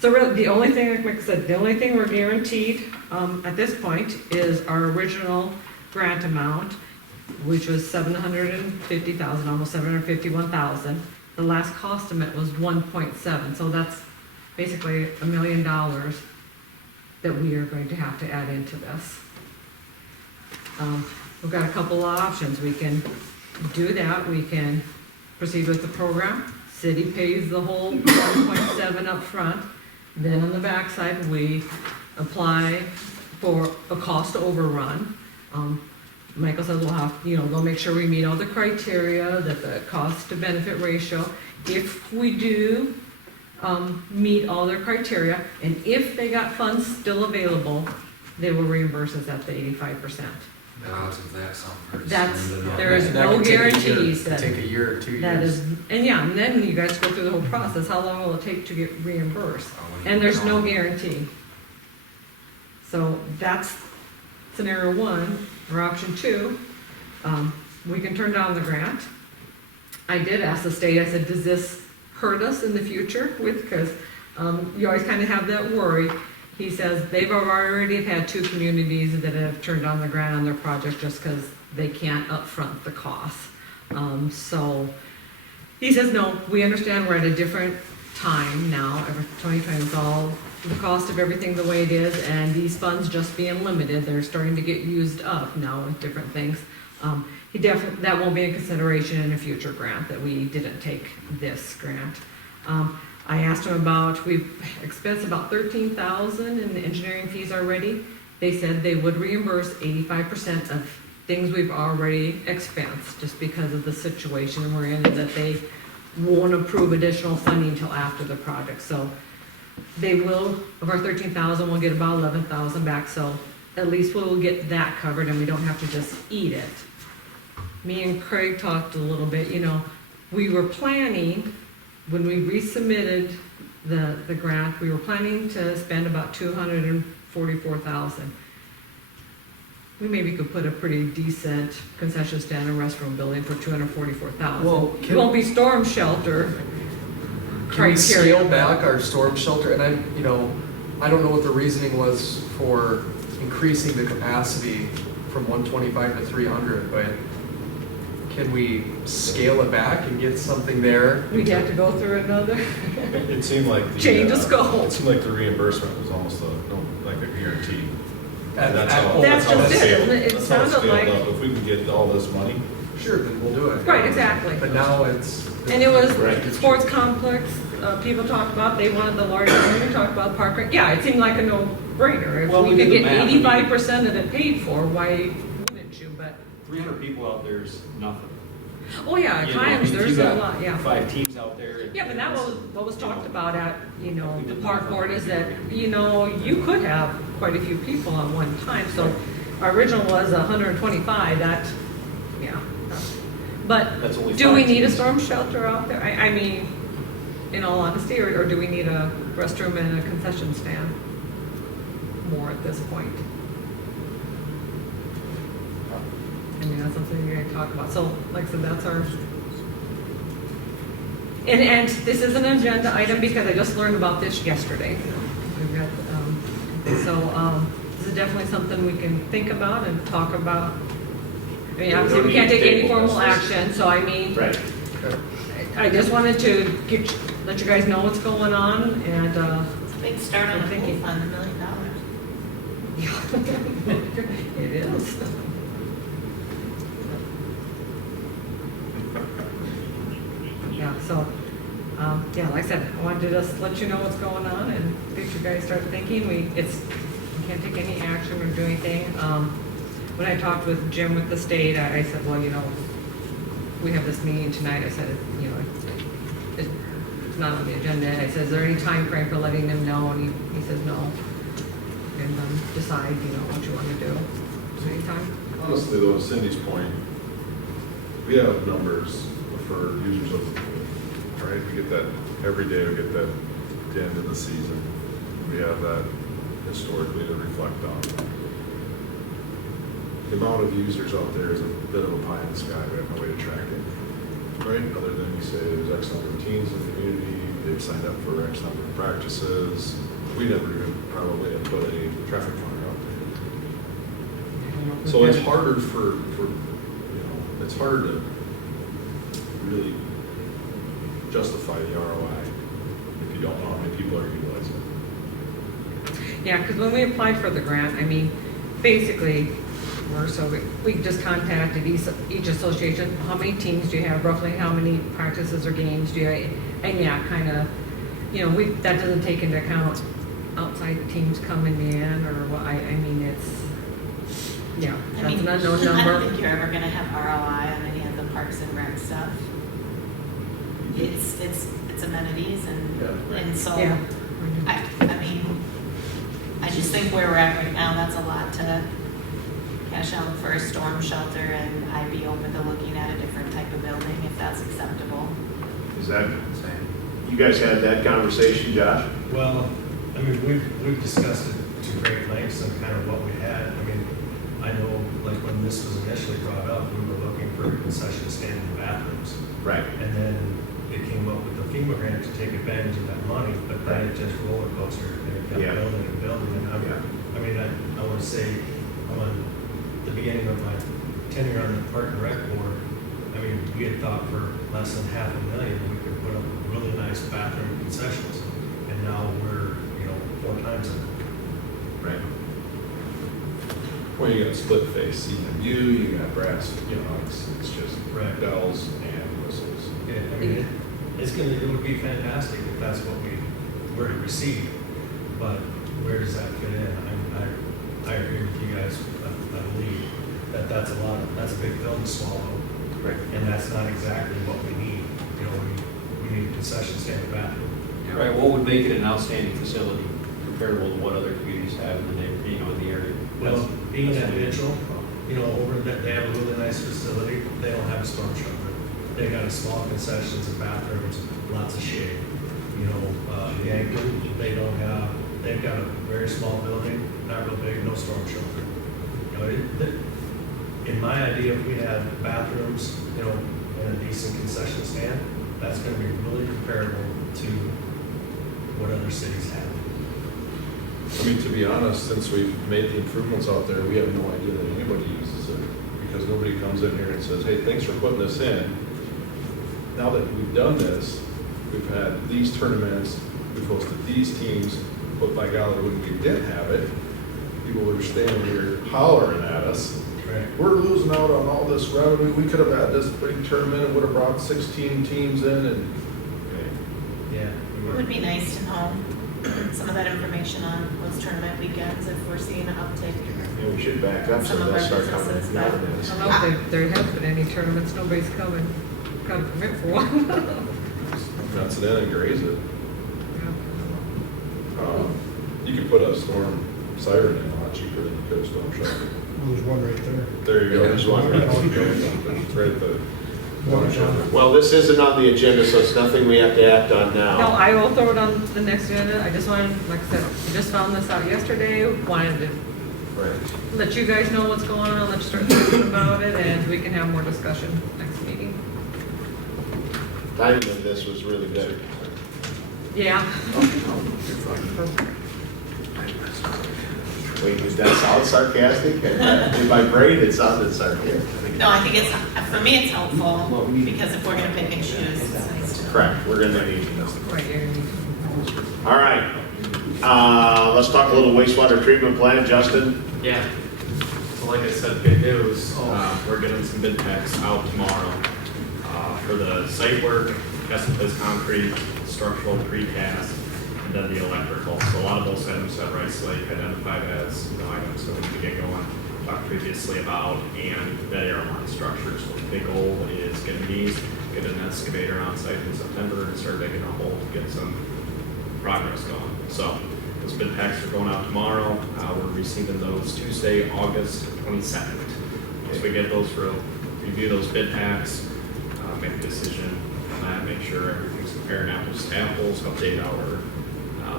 So really, the only thing, like Mike said, the only thing we're guaranteed at this point is our original grant amount, which was $750,000, almost $751,000. The last cost estimate was 1.7, so that's basically $1 million that we are going to have to add into this. We've got a couple of options. We can do that. We can proceed with the program. City pays the whole 1.7 up front. Then on the backside, we apply for a cost overrun. Michael says we'll have, you know, they'll make sure we meet all the criteria, that the cost to benefit ratio. If we do meet all their criteria, and if they got funds still available, they will reimburse us at the 85%. The odds of that sound pretty That's, slim. there is That no could take a year. guarantees Could that. take a year or 2 years. That is, and yeah, and then you guys go through the whole process, how long will it take to get reimbursed? And there's no guarantee. So that's scenario 1, or option 2. We can turn down the grant. I did ask the state, I said, does this hurt us in the future with, because you always kind of have that worry. He says they've already had 2 communities that have turned down the grant on their project just because they can't upfront the costs. So he says, no, we understand we're at a different time now. 2020 is all the cost of everything the way it is, and these funds just being limited, they're starting to get used up now with different things. He definitely, that won't be in consideration in a future grant, that we didn't take this grant. I asked him about, we've expensed about $13,000 in the engineering fees already. They said they would reimburse 85% of things we've already expensed, just because of the situation we're in, that they won't approve additional funding until after the project. So they will, of our $13,000, we'll get about $11,000 back, so at least we'll get that covered and we don't have to just eat it. Me and Craig talked a little bit, you know, we were planning, when we resubmitted the grant, we were planning to spend about $244,000. We maybe could put a pretty decent concession stand and restroom building for $244,000. Well, It won't be storm shelter Can we criteria. scale back our storm shelter? And I don't know what the reasoning was for increasing the capacity from 125 to 300, but can we scale it back and get something there? We'd have to go through another It seemed like the. change of scope. It seemed like the reimbursement was almost like a guarantee. At- That's at- how That's it's just it. scaled. It That's how it's sounded scaled like- up. If we can get all this money, Sure, then we'll do it. Right, exactly. But now it's. And it was Right. sports complex, people talked about, they wanted the larger one, we talked about park rent. Yeah, it seemed like a no-brainer. Well, If we we could did the get math. 85% of it paid for, why wouldn't you? But, 300 people out there is nothing. oh yeah, at You know, times, if you there's a got lot, yeah. 5 teams out there. Yeah, but that was, what was talked about at, you know, We the did park not board want is to that, do you know, you could have quite a few people at one time, so our original was 125, that, yeah. But That's only do we 5 need a teams. storm shelter out there? I mean, in all honesty, or do we need a restroom and a concession stand more at this point? I mean, that's something you're gonna talk about. So, like I said, that's our, and this is an agenda item because I just learned about this yesterday. We've got, this is definitely something we can think about and talk about. I mean, obviously, we can't take any formal action, so I mean, Right. I just wanted to let you guys know what's going on and, It's a big start on I'm a pool thinking- fund, $1 million. yeah, it is. Yeah, so, yeah, like I said, I wanted to just let you know what's going on and get you guys start thinking. We can't take any action or do anything. When I talked with Jim with the state, I said, well, you know, we have this meeting tonight. I said, you know, it's not on the agenda. I said, is there any time frame for letting them know? And he says no. And decide, you know, what you want to do. So anytime. Honestly, though, Cindy's point, we have numbers for users of the pool, right? We get that every day, we get that at the end of the season. We have that historically to reflect on. The amount of users out there is a bit of a pie in the sky. We have no way to track it, right? Other than you say there's X number of teams in the community, they've signed up for X number of practices. We never even probably have put a traffic counter out there. So it's harder for, you know, it's harder to really justify the ROI if you don't know how many people are utilizing it. Yeah, because when we applied for the grant, I mean, basically, we just contacted each association, how many teams do you have, roughly how many practices or games do you have? And yeah, kind of, you know, that doesn't take into account outside teams coming in or what, I mean, it's, yeah, I that's mean, an unknown I don't number. think you're ever gonna have ROI on any of the Parks and Rec stuff. It's amenities and so, Yeah. I mean, I just think where we're at right now, that's a lot to cash out for a storm shelter, and I'd be open to looking at a different type of building if that's acceptable. Is that, you guys had that conversation, Josh? Well, I mean, we've discussed it to great lengths and kind of what we had. I mean, I know, like, when this was initially brought up, we were looking for a concession stand and bathrooms. Right. And then it came up with the FEMA grant to take advantage of that money, but then it just roller coaster and it kept Yeah. building and building. And I mean, I want to say, I'm on the beginning of my tenure on the Park and Rec board, I mean, we had thought for less than $500,000, we could put up really nice bathroom concessions. And now we're, you know, 4 times that. Right. Well, you got split face CMU, you got brass, you know, it's just Right. bells and whistles. Yeah, I mean, it would be fantastic if that's what we were to receive, but where does that fit in? I agree with you guys, I believe that that's a big pill to swallow. Right. And that's not exactly what we need. You know, we need a concession stand and bathroom. Right, what would make it an outstanding facility comparable to what other communities have in the, you know, in the area? Well, being at Mitchell, you know, over that, they have a really nice facility, they don't have a storm shelter. They got a small concessions and bathrooms, lots of shade. You know, Yankton, they've got a very small building, not real big, no storm shelter. You know, in my idea, if we had bathrooms, you know, and a decent concession stand, that's gonna be really comparable to what other cities have. I mean, to be honest, since we've made the improvements out there, we have no idea that anybody uses it, because nobody comes in here and says, hey, thanks for putting this in. Now that we've done this, we've had these tournaments, we've hosted these teams, but by golly, when we didn't have it, people were standing here hollering at us. Right. We're losing out on all this revenue, we could have had this big tournament, it would have brought 16 teams in, and, okay. Yeah, It would be nice to know some of that information on those tournament weekends if we're seeing an uptick. Yeah, we should back up so Some of they'll our start coming businesses, to I don't know if there has been any tournaments, nobody's coming, got a permit for one. Fence it in and graze it. You could put a storm siren in a lot cheaper than you could a storm shelter. Well, there's one right there. There you go, there's one right there. It's right at the storm shelter. Well, this isn't on the agenda, so it's nothing we have to act on No, now. I will throw it on the next agenda, I just wanted, like I said, I just found this out yesterday, wanted to Right. let you guys know what's going on, let's start thinking about it, and we can have more discussion next meeting. Timing of this was really good. Yeah. Wait, did that sound sarcastic? In my brain, it sounded sarcastic. No, I think it's, for me, it's helpful, because if we're gonna pick and choose, it's nice to know. Correct, we're gonna need to know. Right, you're gonna need All right, let's talk a little wastewater treatment plant, Justin. Yeah. So like I said, good news. We're getting some bid packs out tomorrow for the site work, custom place concrete, structural precast, and then the electrical. So a lot of those items that Rice Lake identified as items that we need to get going. Talked previously about, and that airline structure. So the big goal is getting these, get an excavator on site in September, and start digging a hole to get some progress going. So those bid packs are going out tomorrow. We're receiving those Tuesday, August 22nd. Once we get those through, review those bid packs, make a decision on that, make sure everything's comparing apples to apples, update our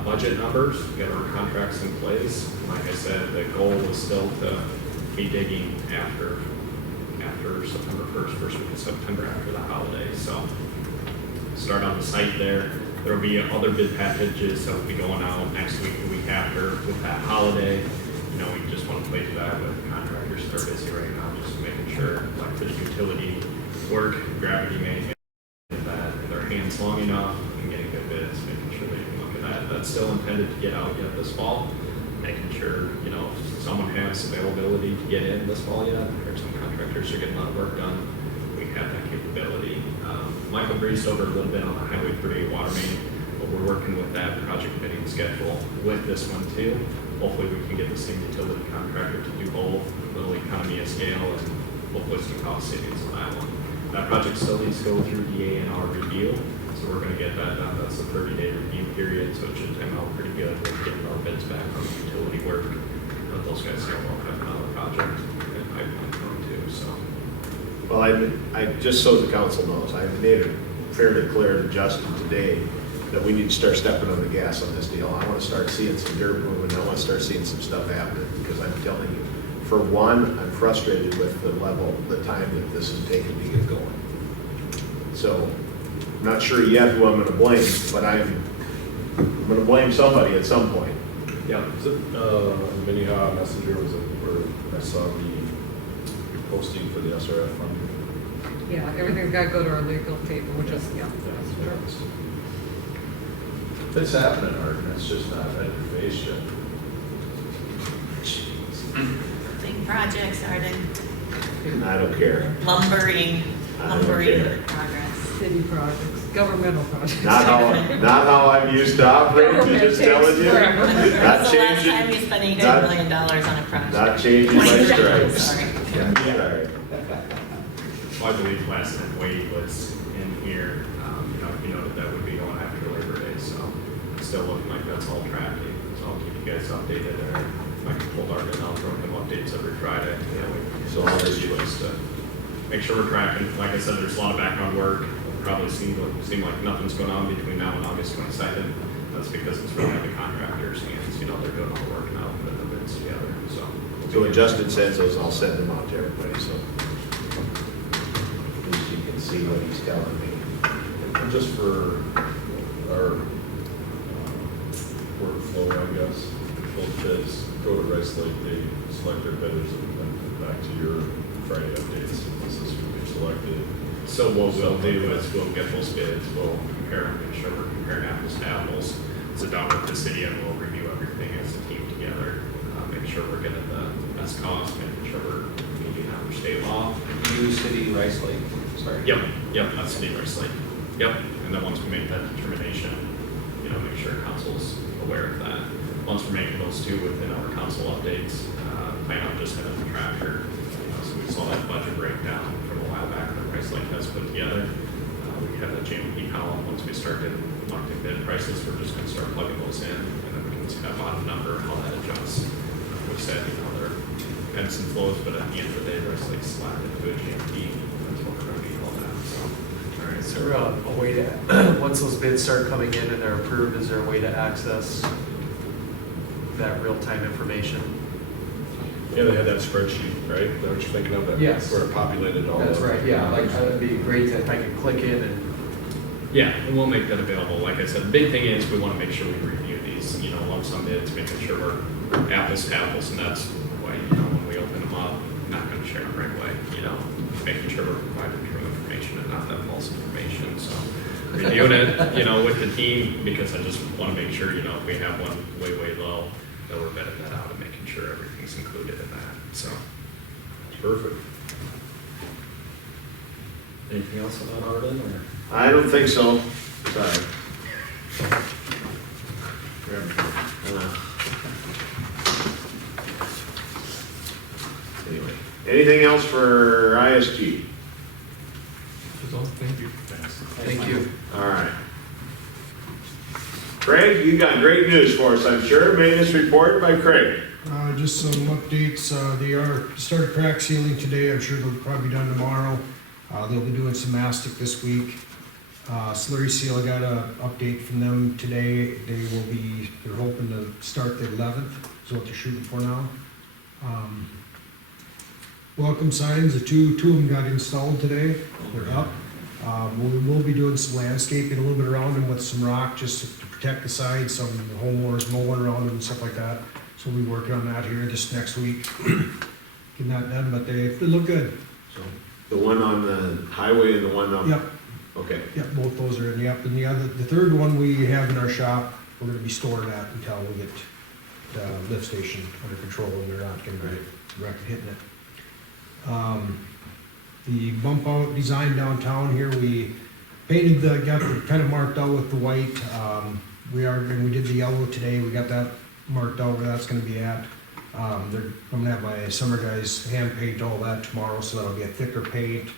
budget numbers, get our contracts in place. Like I said, the goal is still to be digging after September 1st, first week of September after the holidays. So start on the site there. There will be other bid packages that will be going out next week, the week after with that holiday. You know, we just want to play to that with contractors that are busy right now, just making sure, like for the utility work, gravity management, that their hands long enough and getting good bids, making sure they can look at that. That's still intended to get out yet this fall, making sure, you know, if someone has availability to get in this fall yet, or some contractors are getting a lot of work done, we have that capability. Michael breezed over a little bit on the Highway 38 water main, but we're working with that project bidding schedule with this one too. Hopefully we can get the same utility contractor to do both, a little economy of scale, and hopefully some cost savings on that one. That project still needs to go through the A&R review, so we're going to get that done. That's a 30-day review period, so it should time out pretty good with getting our bids back on the utility work. But those guys know we'll have another project in pipeline going too, so. Well, I just so the council knows, I made it fairly clear to Justin today that we need to start stepping on the gas on this deal. I want to start seeing some dirt moving. I want to start seeing some stuff happening, because I'm telling you, for one, I'm frustrated with the time that this is taking to get going. So, I'm not sure yet who I'm going to blame, but I'm going to blame somebody at some point. Yeah. Was it Minnehaha Messenger, was it where I saw the posting for the SRF funding? Yeah, everything's got to go to our legal paper, which is, yeah. It's happening, Arden, it's just not at your face yet. Big projects are I don't care. lumbering I don't care. progress. City projects, governmental projects. Not how I'm used to operating, I'm just telling you. Government takes When's Not the last changing. time you spent not- $8 million on a project? Not changing my 20 stripes. Sorry. Sorry. Well, I believe last time Wade was in here, you know, he noted that would be going after Labor Day, so it's still looking like that's all tracking. So I'll keep you guys updated there. I can pull Arden, I'll throw him updates every Friday. So I'll just use to make sure we're tracking. Like I said, there's a lot of background work. It'll probably seem like nothing's going on between now and August 22nd. That's because it's really the contractors' hands. You know, they're doing all the work now, putting the bids together. So when Justin sends those, I'll send them out to everybody, so at least you can see what he's telling me. And just for our workflow, I guess, both bids go to Rice Lake, they select their bidders, and then back to your Friday updates. This is who we selected. So what we'll do is we'll get those bids, we'll compare them, make sure we're comparing apples to apples. Sit down with the city and we'll review everything as a team together, make sure we're getting the best cost, making sure we're meeting our state law. New City, Rice Lake, sorry. Yep, that's City Rice Lake. Yep, and then once we make that determination, make sure council's aware of that. Once we're making those two within our council updates, plan on just having the tractor. So we saw that budget breakdown from a while back that Price Lake has put together. We have that JMP column. Once we start getting market bid prices, we're just gonna start plugging those in, and then we can see that bottom number, how that adjusts. We said, there are ebbs and flows, but at the end of the day, Price Lake's slapped into a JMP. That's what we're gonna be all that, so. All right, Is there a way to, once those bids start coming in and they're approved, is there a way to access that real-time information? Yeah, they had that spreadsheet, right? Is that what you're thinking of? That Yes. Where it populated all That's the- right, yeah, like, that'd be great if I could click in and, Yeah, and we'll make that available. Like I said, the big thing is we want to make sure we review these, lump sum bids, making sure we're apples to apples, and that's why, when we open them up, not going to share them right away, making sure we're providing true information and not that false information, so. Reviewing it, with the team, because I just want to make sure, if we have one way, way low, that we're vetting that out and making sure everything's included in that, so. Perfect. Anything else on that, Arden, or? I don't think so. Sorry. Anyway, anything else for ISG? thank you. Thank you. All right. Craig, you got great news for us, I'm sure. Maintenance report by Craig. Just some updates. They are started crack sealing today. I'm sure they'll probably be done tomorrow. They'll be doing some mastic this week. Slurry seal, I got an update from them today. They're hoping to start the 11th, is what they're shooting for now. Welcome signs, the two of them got installed today. They're up. We will be doing some landscaping a little bit around them with some rock just to protect the sides, some homeowners mowing around them and stuff like that. So we'll be working on that here this next week. Getting that done, but they look good. So. The one on the highway and the one up? Yep. Okay. Yep, both those are in, yep, and the third one we have in our shop, we're gonna be storing that until we get the lift station under control and they're not gonna be wreck hitting it. The bump out design downtown here, we painted got it kind of marked out with the white. And we did the yellow today, we got that marked out where that's gonna be at. I'm gonna have my summer guys hand paint all that tomorrow, so that'll be a thicker paint.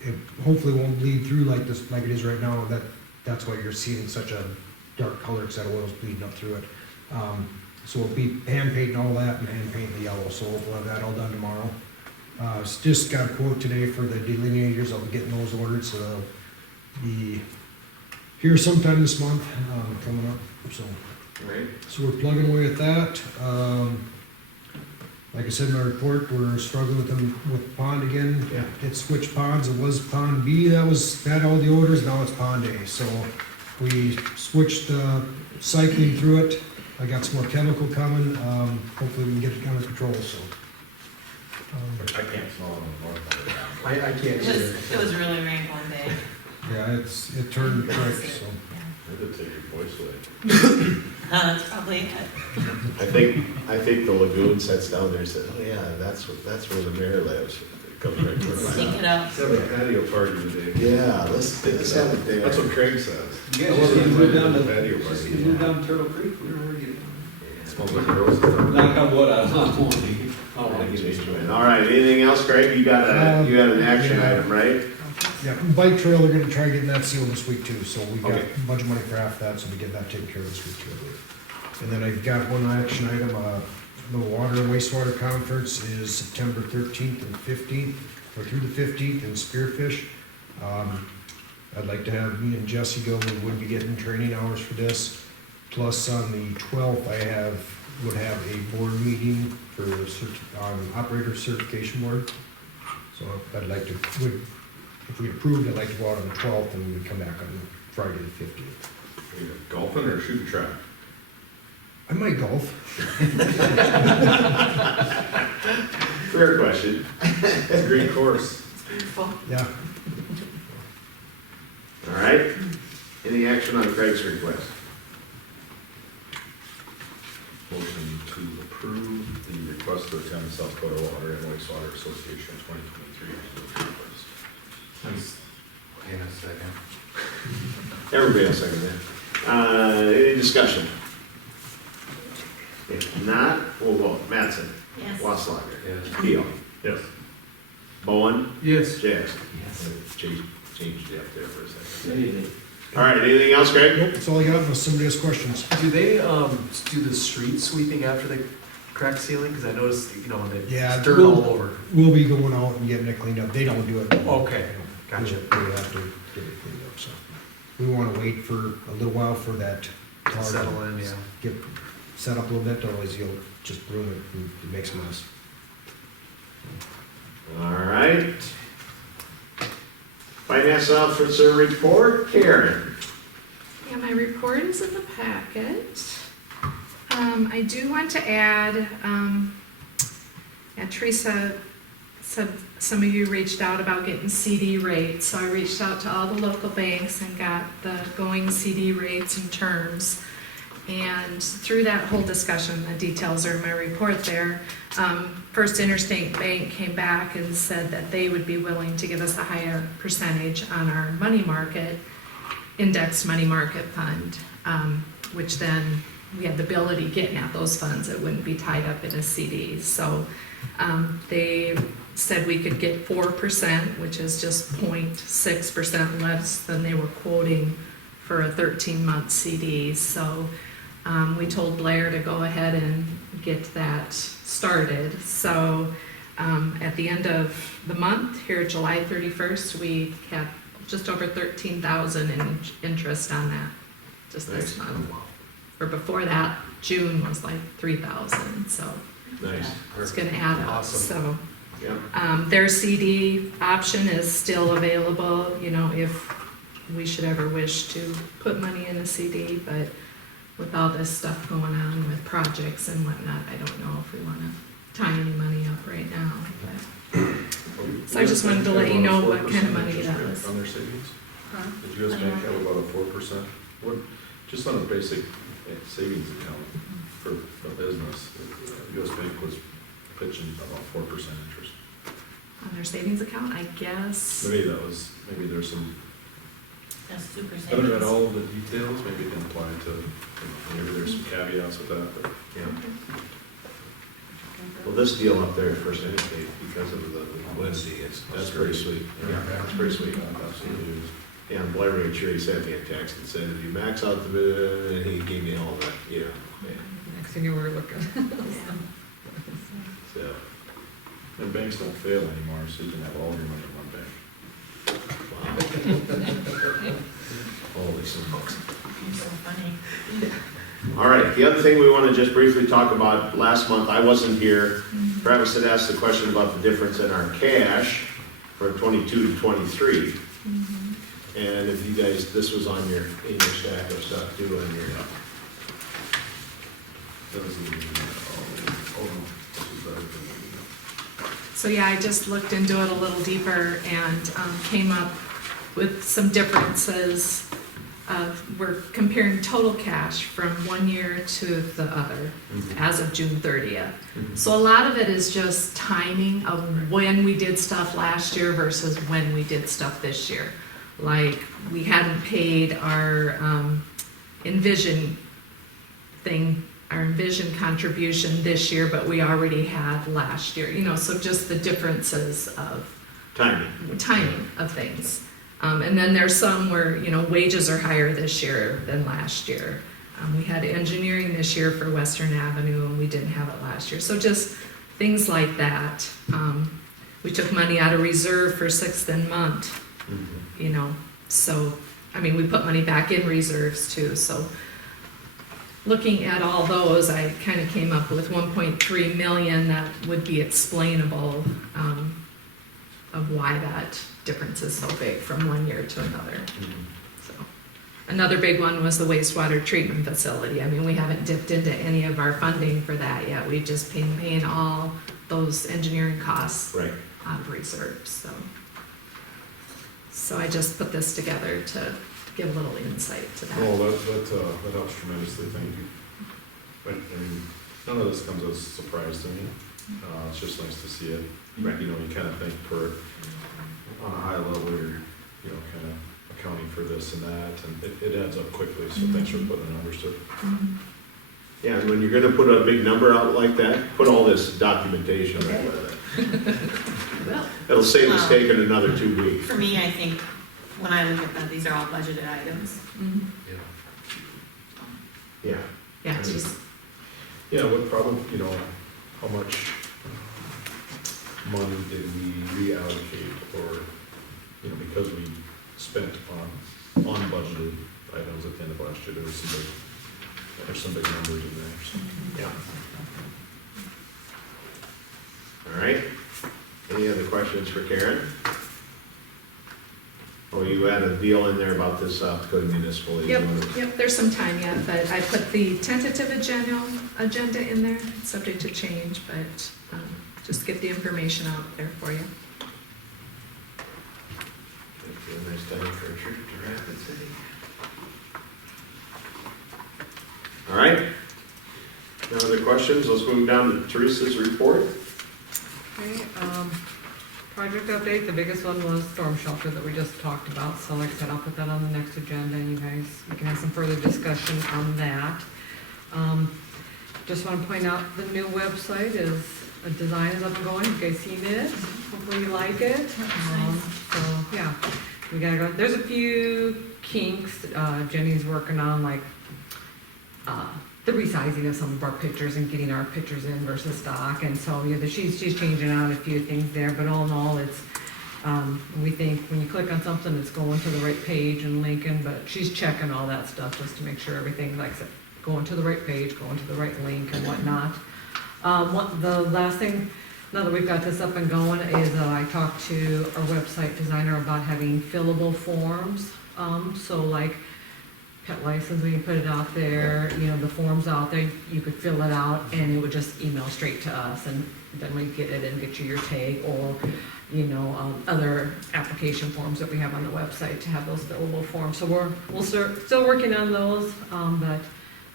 It hopefully won't bleed through like it is right now. That's why you're seeing such a dark color, because that oil's bleeding up through it. So we'll be hand painting all that and hand painting the yellow, so we'll have that all done tomorrow. Just got a quote today for the delineators. I'll be getting those ordered, so they'll be here sometime this month, coming up, so. Right. So we're plugging away at that. Like I said in my report, we're struggling with pond again. Yeah. It switched ponds. It was pond B that had all the odors. Now it's pond A. So we switched cycling through it. I got some more chemical coming. Hopefully we can get it under control. So I can't smell it on the north side of town. I can't either. It was really rain one day. Yeah, it turned quick. So I did take your voice away. That's probably it. I think the lagoon sets down there and says, oh yeah, that's where the mayor lives. It comes right to our Sneak it up. Let's have a patio party today. Yeah, let's have it there. That's what Craig says. You guys just need to move down to, Patio just party. need to move down to Turtle Creek, we don't want to get. Smells like roses. Knock on wood, I don't want to get. All right, anything else, Craig? You got an action item, right? yeah, bike trail. They're gonna try getting that sealed this week too. So we got Okay. a bunch of money for half that. So we get that taken care of this week too, I believe. And then I've got one action item. The water and wastewater conference is September 13th and 15th, or through the 15th in Spearfish. I'd like to have me and Jesse go. We would be getting training hours for this. Plus on the 12th, would have a board meeting for operator certification board. So I'd like to, if we approved, I'd like to go out on the 12th and we'd come back on Friday the 15th. Are you golfing or shooting track? I might golf. Fair question. It's a great course. Beautiful. Yeah. All right. Any action on Craig's request? Motion to approve the request to attend the South Dakota Water and Wastewater Association 2023. In a second. Everybody else second that. Any discussion? If not, we'll vote. Mattson? Yes. Wasslager? Yes. Keel? Yes. Bowen? Yes. Jackson? Yes. Changed it up there for a second. All right, anything else, Greg? Nope, that's all I got unless somebody has questions. Do they, do the street sweeping after they crack sealing? Cause I noticed, you know, they Yeah, dirt we'll- all over. We'll be going out and getting it cleaned up. They don't do it. Okay, gotcha. We have to get it cleaned up, so. We wanna wait for a little while for that tar to Settle in, yeah. get set up a little bit, otherwise you'll just ruin it and it makes a mess. All right. Finance officer report, Karen. Yeah, my report is in the packet. I do want to add, and Teresa said some of you reached out about getting CD rates, so I reached out to all the local banks and got the going CD rates and terms. And through that whole discussion, the details are in my report there, First Interstate Bank came back and said that they would be willing to give us a higher percentage on our money market, indexed money market fund, which then we had the ability of getting at those funds. It wouldn't be tied up in a CD. So they said we could get 4%, which is just 0.6% less than they were quoting for a 13-month CD. So we told Blair to go ahead and get that started. So at the end of the month, here July 31st, we had just over 13,000 in interest on that, just this month. Or before that, June was like 3,000, so Nice. it's gonna add up, Awesome. so. Yep. Their CD option is still available, you know, if we should ever wish to put money in a CD, but with all this stuff going on with projects and whatnot, I don't know if we wanna tie any money up right now, but. So I just wanted to let you know what kind of money that was. On their savings? Huh? Did you guys make have about a 4%? What, just on a basic savings account for a business, US Bank was pitching about 4% interest. On their savings account, I guess. Maybe there's some, That's super I haven't read savings. all the details, maybe it can apply to, maybe there's some caveats with that, but. Yeah. Well, this deal up there at First Interstate, because of the Wednesday, that's pretty sweet. Yeah. That's pretty sweet. Absolutely. Yeah, and Blair made sure he sent me a text and said, if you max out the bid, and he gave me all that, you know. Next thing you were looking. So, And banks don't fail anymore, so you can have all your money in one bank. wow. Holy smokes. You're so funny. All right, the other thing we want to just briefly talk about, last month, I wasn't here. Travis had asked the question about the difference in our cash from 22 to 23. And if you guys, this was on your, in your stack of stuff too, on your, So yeah, I just looked into it a little deeper and came up with some differences. We're comparing total cash from one year to the other as of June 30th. So a lot of it is just timing of when we did stuff last year versus when we did stuff this year. Like, we hadn't paid our Envision thing, our Envision contribution this year, but we already had last year, you know, so just the differences of timing of things. And then there's some where, you know, wages are higher this year than last year. We had engineering this year for Western Avenue, and we didn't have it last year. So just things like that. We took money out of reserve for 6th and Munt, you know, so, I mean, we put money back in reserves too, so. Looking at all those, I kind of came up with 1.3 million that would be explainable of why that difference is so big from one year to another. So, another big one was the wastewater treatment facility. I mean, we haven't dipped into any of our funding for that yet. We've just been paying all those engineering costs out of reserves. So I just put this together to give a little insight to that. Oh, that helps tremendously, thank you. And none of this comes as a surprise to me. It's just nice to see it. You know, you kind of think on a high level, you're, you know, kind of accounting for this and that, and it adds up quickly, so thanks for putting the numbers to it. Yeah, and when you're gonna put a big number out like that, put all this documentation right with it. Well, It'll save us taking another 2 weeks. for me, I think, when I look at that, these are all budgeted items. Yeah. Yeah, just, Yeah, what probably, how much money did we reallocate, or, because we spent on unbudgeted items at the end of last year, there's some big numbers in there, so. Yeah. All right. Any other questions for Karen? Oh, you had a deal in there about this South Dakota Municipal League. yep, there's some time yet, but I put the tentative agenda in there, subject to change, but just get the information out there for you. It'd be a nice time for a trip to Rapid City. All right. No other questions? Let's move down to Teresa's report. Okay, project update, the biggest one was storm shelter that we just talked about, so like I said, I'll put that on the next agenda, and you guys, we can have some further discussion on that. Just want to point out, the new website is, a design is up and going, you guys seen it? Hopefully you like it. So, yeah, we gotta go, there's a few kinks, Jenny's working on, like, the resizing of some of our pictures and getting our pictures in versus stock, and so, yeah, she's changing out a few things there, but all in all, it's, we think when you click on something, it's going to the right page and linking, but she's checking all that stuff just to make sure everything, like I said, going to the right page, going to the right link and whatnot. The last thing, now that we've got this up and going, is I talked to our website designer about having fillable forms, so like, pet license, we can put it out there, the form's out there, you could fill it out and it would just email straight to us, and then we get it and get you your tag, or, other application forms that we have on the website to have those fillable forms. So we'll start, still working on those, but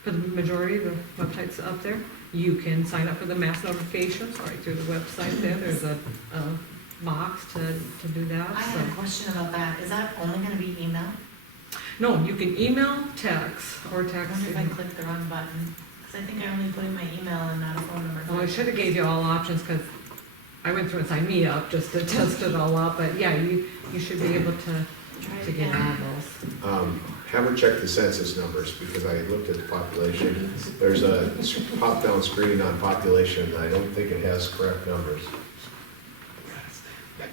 for the majority of the websites up there, you can sign up for the mass notifications right through the website there. There's a box to do that. I have a question about that. Is that only gonna be email? No, you can email, text, or I text. wonder if I clicked the wrong button, because I think I only put in my email and not a phone number. Well, I should have gave you all options, because I went through and signed me up just to test it all out, but yeah, you should be able to get all those. Have her check the census numbers, because I looked at the population. There's a pop-down screen on population, and I don't think it has correct numbers.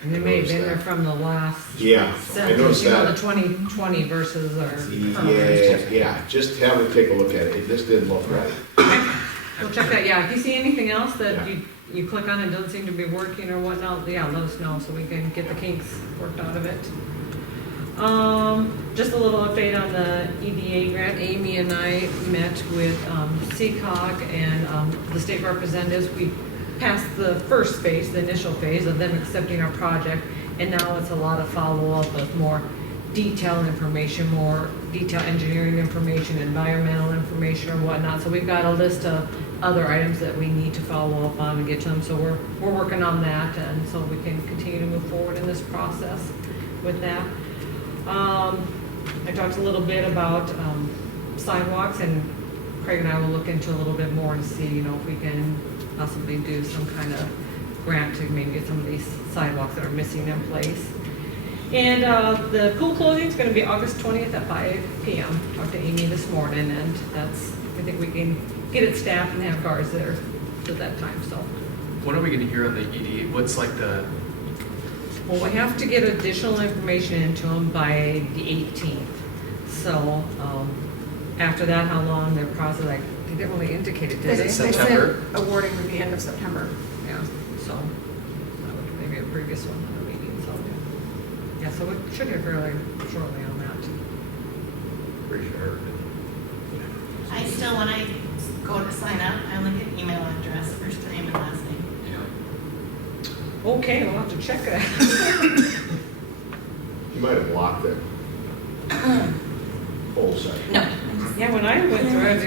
And they may have been there from the last Yeah, I noticed the that. 2020 versus our. Yeah, just have her take a look at it. It just didn't look right. We'll check that, yeah. If you see anything else that Yeah. you click on and doesn't seem to be working or whatnot, yeah, let us know so we can get the kinks worked out of it. Just a little update on the EDA grant. Amy and I met with CCOG and the state representatives. We passed the first phase, the initial phase of them accepting our project, and now it's a lot of follow-up with more detailed information, more detailed engineering information, environmental information or whatnot. So we've got a list of other items that we need to follow up on and get to them. So we're working on that, and so we can continue to move forward in this process with that. I talked a little bit about sidewalks, and Craig and I will look into a little bit more to see, if we can possibly do some kind of grant to maybe get some of these sidewalks that are missing in place. And the pool closing is going to be August 20th at 5 p.m. Talked to Amy this morning, and I think we can get it staffed and have guards there at that time, so. When are we gonna hear on the ED? What's like the, Well, we have to get additional information into them by the 18th. So, after that, how long their process, they didn't really indicate it, did they? They said September? awarding would be end of September. Yeah, so, that would maybe a previous one in the meeting, so. Yeah, so we should hear fairly shortly on that. Pretty sure. I still, when I go to sign up, I only get email address, first name and last name. Okay, we'll have to check that. You might have blocked it. Whole second. No. Yeah, when I went through it,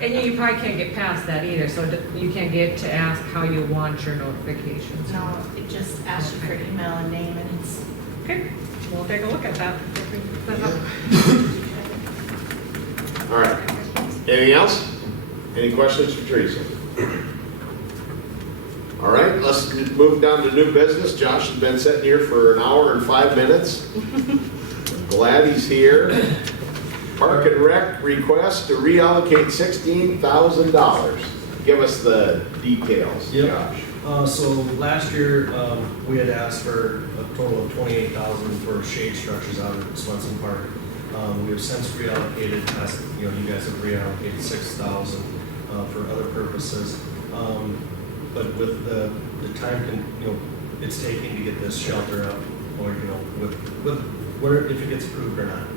and you probably can't get past that either, so you can't get to ask how you want your notifications. No, it just asks you for email and name, and it's Okay, we'll take a look at that. All right. Anything else? Any questions for Teresa? All right, let's move down to new business. Josh has been sitting here for an hour and 5 minutes. Glad he's here. Park and Rec request to reallocate $16,000. Give us the details, Yep. Josh. So last year, we had asked for a total of $28,000 for shade structures out at Swenson Park. We have since reallocated, you guys have reallocated $6,000 for other purposes. But with the time, it's taking to get this shelter up, or with where if it gets approved or not.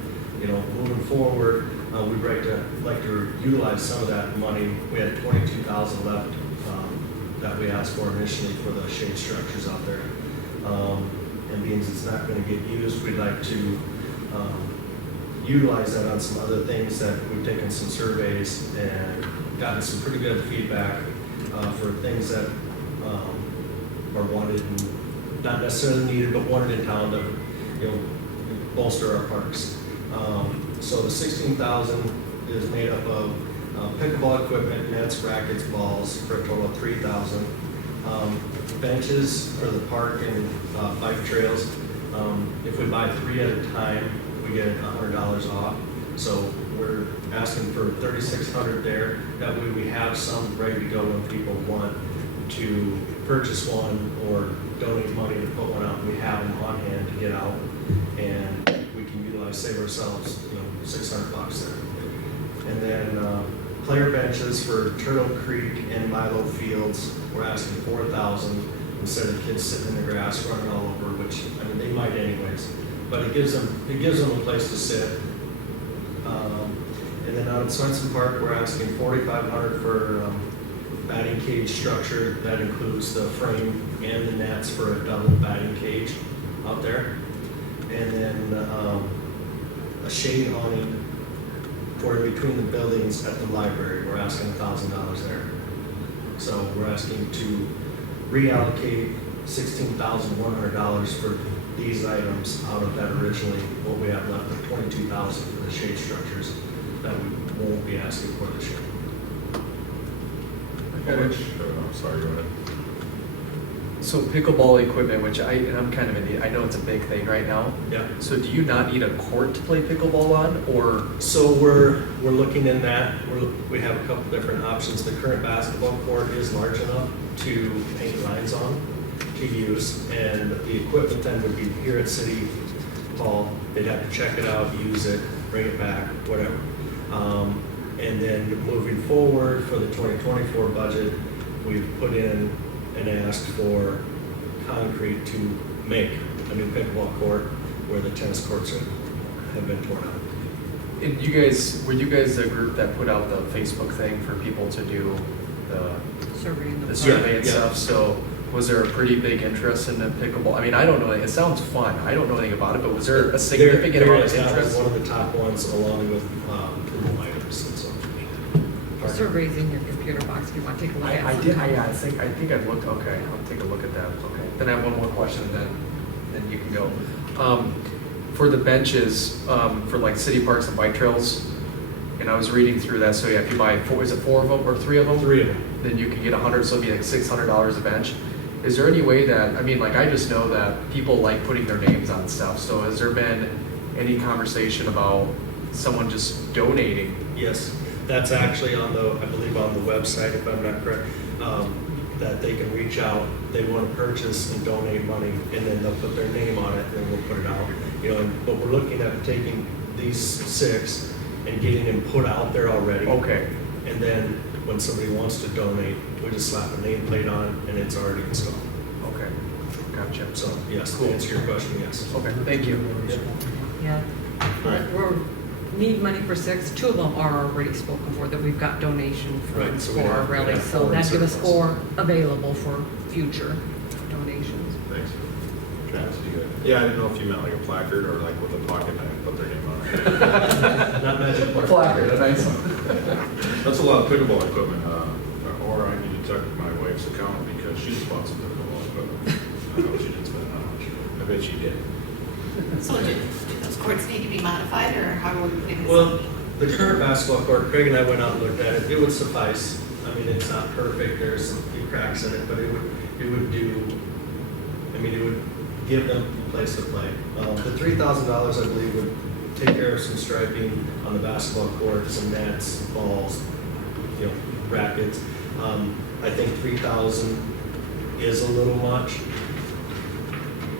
Moving forward, we'd like to utilize some of that money. We had $22,000 left that we asked for initially for the shade structures out there. And being it's not going to get used, we'd like to utilize that on some other things that we've taken some surveys and gotten some pretty good feedback for things that are wanted and not necessarily needed, but wanted in town to bolster our parks. So the $16,000 is made up of pickleball equipment, nets, rackets, balls, for a total of $3,000. Benches for the park and bike trails. If we buy 3 at a time, we get $100 off. So we're asking for $3,600 there. That way we have some ready to go when people want to purchase one or donate money to put one out. We have them on hand to get out, and we can utilize, save ourselves, $600 there. And then player benches for Turtle Creek and Milo Fields, we're asking $4,000 instead of kids sitting in the grass running all over, which they might anyways. But it gives them a place to sit. And then out at Swenson Park, we're asking $4,500 for batting cage structure. That includes the frame and the nets for a double batting cage out there. And then a shade awning for in between the buildings at the library. We're asking $1,000 there. So we're asking to reallocate $16,100 for these items out of that originally what we have left of $22,000 for the shade structures that we won't be asking for this year. I'm sorry, go ahead. So pickleball equipment, which I'm kind of I know it's a big thing right now. Yeah. So do you not need a court to play pickleball on, or? So we're looking in that. We have a couple different options. The current basketball court is large enough to paint lines on to use, and the equipment then would be here at City Hall. They'd have to check it out, use it, bring it back, whatever. And then moving forward for the 2024 budget, we've put in and asked for concrete to make a new pickleball court where the tennis courts have been torn out. And were you guys the group that put out the Facebook thing for people to do the survey and stuff? So was there a pretty big interest in the pickleball? I don't know, it sounds fun. I don't know anything about it, but was there a significant amount of interest? One of the top ones along with pool items and so. Surveys in your computer box if you want to take a look at. I think I've looked. Okay, I'll take a look at that. Okay, then I have one more question, and then you can go. For the benches, for like city parks and bike trails, and I was reading through that. So yeah, if you buy 4 of them or 3 of them? 3 of them. Then you can get 100. So it'd be like $600 a bench. Is there any way that I just know that people like putting their names on stuff. So has there been any conversation about someone just donating? Yes. That's actually I believe on the website, if I'm not correct, that they can reach out. They want to purchase and donate money, and then they'll put their name on it, and then we'll put it out. But we're looking at taking these 6 and getting them put out there already. Okay. And then when somebody wants to donate, we just slap a nameplate on, and it's already installed. Okay. Gotcha. So yes, to answer your question, yes. Okay. Thank you. Yeah. All right. Need money for 6. 2 of them are already spoken for, that we've got donation Right, so we for have already. So 4 that gives us surplus. 4 available for future donations. Thanks. Travis, you good? Yeah, I didn't know if you meant like a placard or like with a pocket knife, put their name on it. Not magic marker. Placard, a nice one. That's a lot of pickleball equipment, or I need to check my wife's account because she just bought some pickleball equipment. I know she didn't spend that much. I bet she did. So do those courts need to be modified, or how are we putting this? Well, the current basketball court, Craig and I went out and looked at it, it would suffice. I mean, it's not perfect, there's a few cracks in it, but it would do, I mean, it would give them a place to play. The $3,000, I believe, would take care of some striping on the basketball court, some nets, balls, rackets. I think 3,000 is a little much,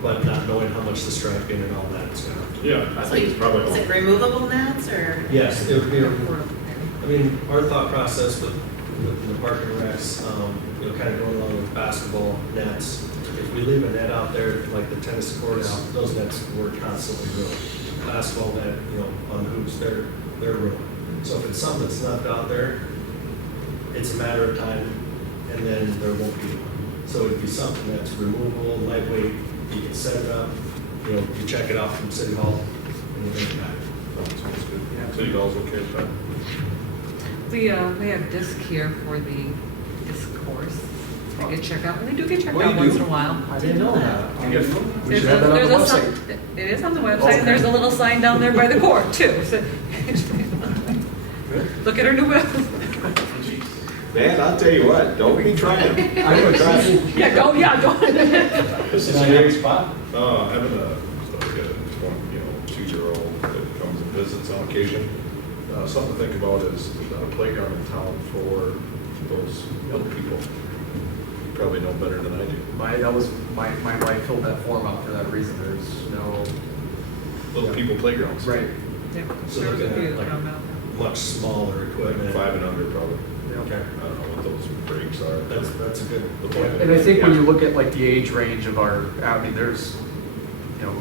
but not knowing how much the striping and all that is gonna. Yeah, I think it's probably. Is it removable nets, or? Yes, it would be, I mean, our thought process with the park and recs, kind of going along with basketball nets, if we leave a net out there, like the tennis courts, those nets were constantly ruined. Basketball net, on the hoops, they're ruined. So if it's something that's left out there, it's a matter of time, and then there won't be one. So it'd be something that's removable, lightweight, you can set it up, you check it out from City Hall, and you bring it back. Sounds good. City Hall's okay with that? We have disc here for the disc course. They get checked out, and they do get checked Oh, out you once do? in a while. I didn't know that. We There's should have that on the there's a website. sign- It is on the website, Okay. and there's a little sign down there by the court, too. So- Look at her new website. Man, I'll tell you what, don't be trying. I would try. Yeah, don't. This is a great spot. Having a 2-year-old that comes and visits on occasion, something to think about is there's not a playground in town for those little people. You probably know better than I do. My wife filled that form out for that reason. There's no. Little people playgrounds. Right. Yeah, So there was a looking few at like around out much smaller Like equipment. 5 and under probably. Okay, I don't know what those breaks are. that's a good. The point. And I think when you look at like the age range of our, I mean, there's,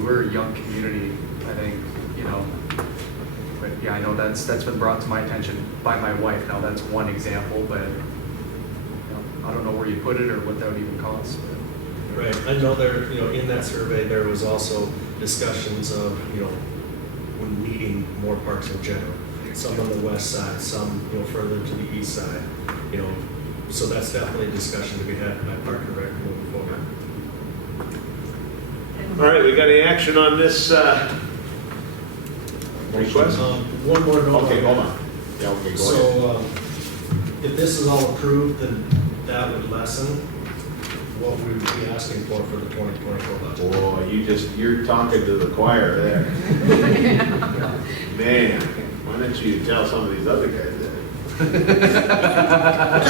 we're a young community, I think, but yeah, I know that's been brought to my attention by my wife. Now, that's one example, but I don't know where you put it or what that would even cost. But. Right, I know there, in that survey, there was also discussions of, when needing more parks in general. Some on the west side, some, further to the east side, so that's definitely a discussion to be had by Park and Rec moving forward. All right, we got any action on this request? One more note. Okay, hold on. Yeah, okay, go ahead. So, if this is all approved, then that would lessen what we would be asking for the 2024 budget. Boy, you're talking to the choir there. Man, why don't you tell some of these other guys that?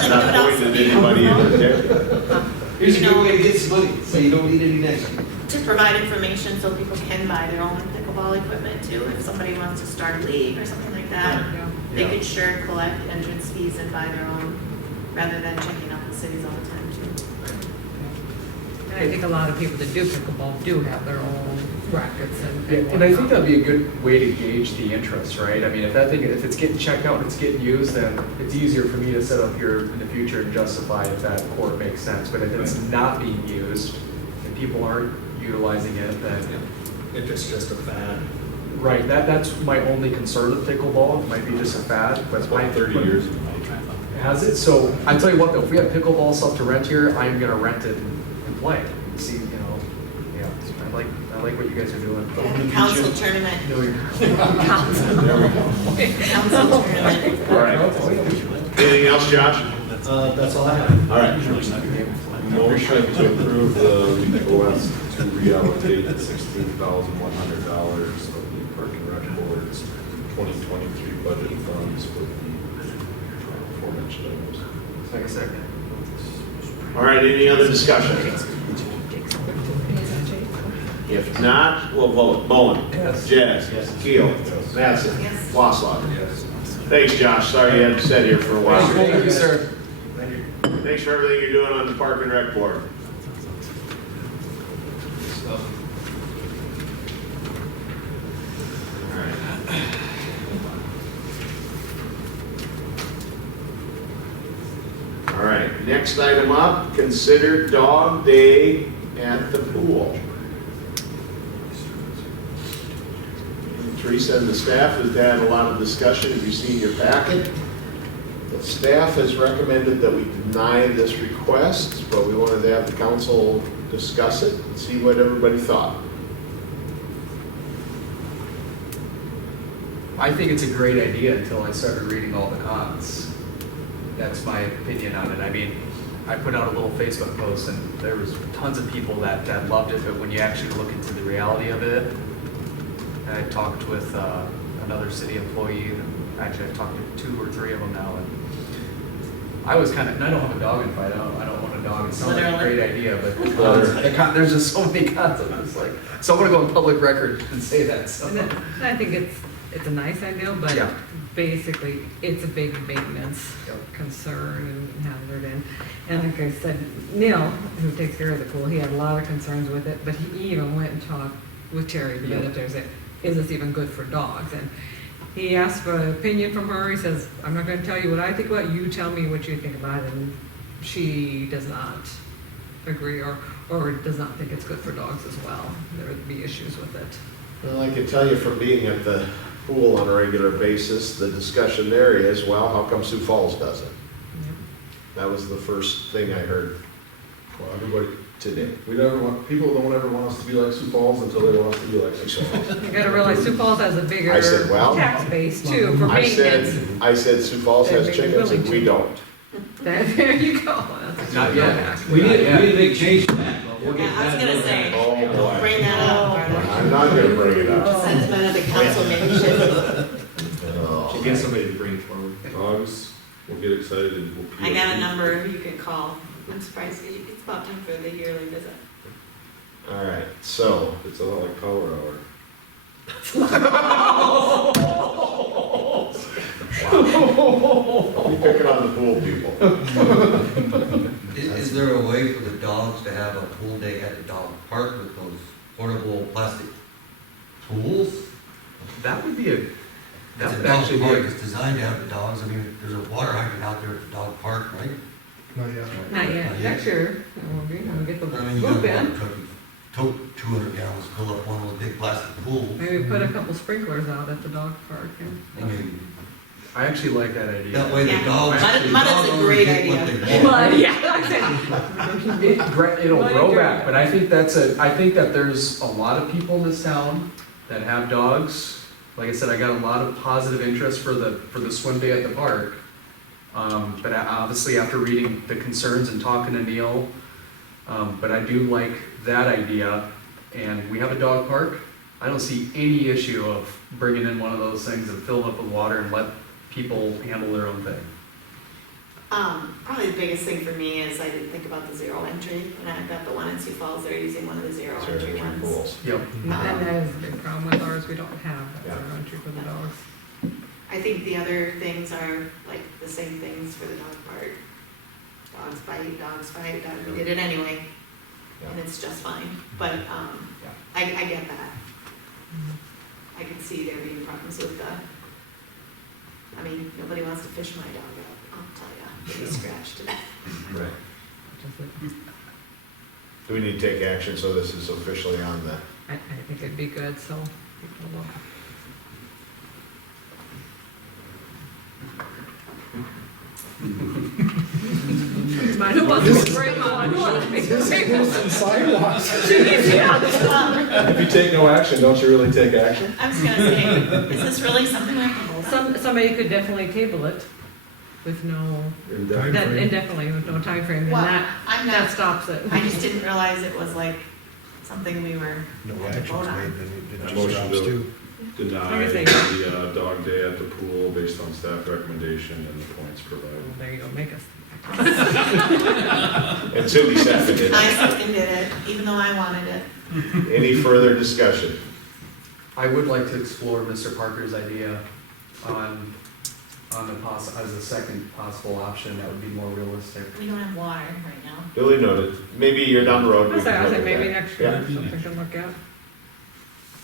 Not pointing at anybody in particular. Here's a good way to get some money, so you don't need any next year. To provide information so people can buy their own pickleball equipment too, if somebody wants to start a league or something like that. They could sure collect entrance fees and buy their own, rather than checking out the cities all the time too. And I think a lot of people that do pickleball do have their own rackets And I think that'd be a good way to gauge the interest, right? I mean, if it's getting checked out and it's getting used, then it's easier for me to set up here in the future and justify if that court makes sense. But if it's not being used and people aren't utilizing it, then. If it's just a fad. Right, that's my only concern with pickleball. It might be just a fad, but It's about 30 years. Has it? So I tell you what, though, if we have pickleball stuff to rent here, I'm gonna rent it and play. See, yeah, I like what you guys are doing. Yeah, council tournament. Council. There we go. Council tournament. All right. Anything else, Josh? That's all I have. All right. Motion to approve the OS to reallocate $16,100 of the Park and Rec Board's 2023 budget funds for the aforementioned items. Like a second. All right, any other discussion? If not, we'll vote. Bowen? Yes. Jazz? Yes. Keel? Yes. Mattson? Yes. Wasslaw? Yes. Thanks, Josh. Sorry you hadn't sat here for a while. Thank you, sir. Thanks for everything you're doing on the Park and Rec Board. All right. All right, next item up, consider Dog Day at the pool. Teresa and the staff have had a lot of discussion, as you see in your packet. The staff has recommended that we deny this request, but we wanted to have the council discuss it and see what everybody thought. I think it's a great idea until I started reading all the cons. That's my opinion on it. I mean, I put out a little Facebook post and there was tons of people that loved it, but when you actually look into the reality of it, and I talked with another city employee, and actually I talked to 2 or 3 of them now, and I was kind of, and I don't have a dog in fight, I don't want a dog, it sounds like a great idea, but there's just so many cons of it. It's like, so I'm gonna go on public record and say that, so. And I think it's a nice idea, but Yeah. basically, it's a big maintenance concern and hazard. And like I said, Neil, who takes care of the pool, he had a lot of concerns with it, but he even went and talked with Terry, the military, said, is this even good for dogs? And he asked for an opinion from her. He says, I'm not gonna tell you what I think about it, you tell me what you think about it. And she does not agree or does not think it's good for dogs as well. There would be issues with it. Well, I can tell you from being at the pool on a regular basis, the discussion there is, well, how come Sioux Falls doesn't? That was the first thing I heard. Well, everybody today. We never want, people don't ever want us to be like Sioux Falls until they want us to be like Sioux Falls. You gotta realize Sioux Falls has a bigger I said, well, tax base too for maintenance. I said Sioux Falls has They're chickens and we willing to. don't. There you go. That's Not yet. We need to make change to that, but we'll get Yeah, I was gonna say, Oh, don't bring that up, Marta. I'm not gonna bring it up. Sentiment of the council maybe should. Should get somebody to bring it forward. Dogs will get excited and will pee. I got a number you can call. I'm surprised, it's about time for the yearly visit. All right, so, It's a lot like Power Hour. I'll be picking on the pool people. Is there a way for the dogs to have a pool day at the dog park with those portable plastic pools? That would be It's a dog actually be park, a, it's designed to have the dogs, I mean, there's a water hydrant out there at the dog park, right? Not yet. Not yet. Not yet. Next year, we'll get the I mean, you loop got in. one truck, you tote 200 gallons, fill up one of those big plastic pools. Maybe put a couple sprinklers out at the dog park. I mean, I actually like that idea. that way the Yeah. dogs. the Mud is dog a owners great get what idea. they want. But, yeah, It'll Money grow grab. back, but I think I think that there's a lot of people in this town that have dogs. Like I said, I got a lot of positive interest for the swim day at the park. But obviously after reading the concerns and talking to Neil, but I do like that idea. And we have a dog park. I don't see any issue of bringing in one of those things and filling up with water and let people handle their own thing. Probably the biggest thing for me is I didn't think about the zero entry, and I've got the one in Sioux Falls, they're using one of the zero entry ones. Pools. Yep. And that is a big problem with ours. We don't have that Yeah. zero entry for the dogs. I think the other things are like the same things for the dog park. Dogs bite, we did it anyway, and it's just fine, but, I get that. I can see there being problems with I mean, nobody wants to fish my dog out, I'll tell ya, they get scratched to death. Right. Just Do we need to take action so this is officially on the? I think it'd be good, so people will. Mine who wants to break one, who wants to make a Tables and sidewalks. Jeez, yeah. If you take no action, don't you really take action? I was gonna say, is this really something I can hold on? Somebody could definitely table it with no, indefinitely with no time frame, and Well, that I'm that not, stops it. I just didn't realize it was like something we were. No had to actions vote on. made, then it I just motion drops to too. deny Like I say. the dog day at the pool based on staff recommendation and the points provided. There you go, make us. And Cindy seconded it. I seconded it, even though I wanted it. Any further discussion? I would like to explore Mr. Parker's idea on the as a second possible option that would be more realistic. We don't have water right now. Duly noted. Maybe you're down the road. I we can was look like, at maybe that. next year, Yeah. something to look at.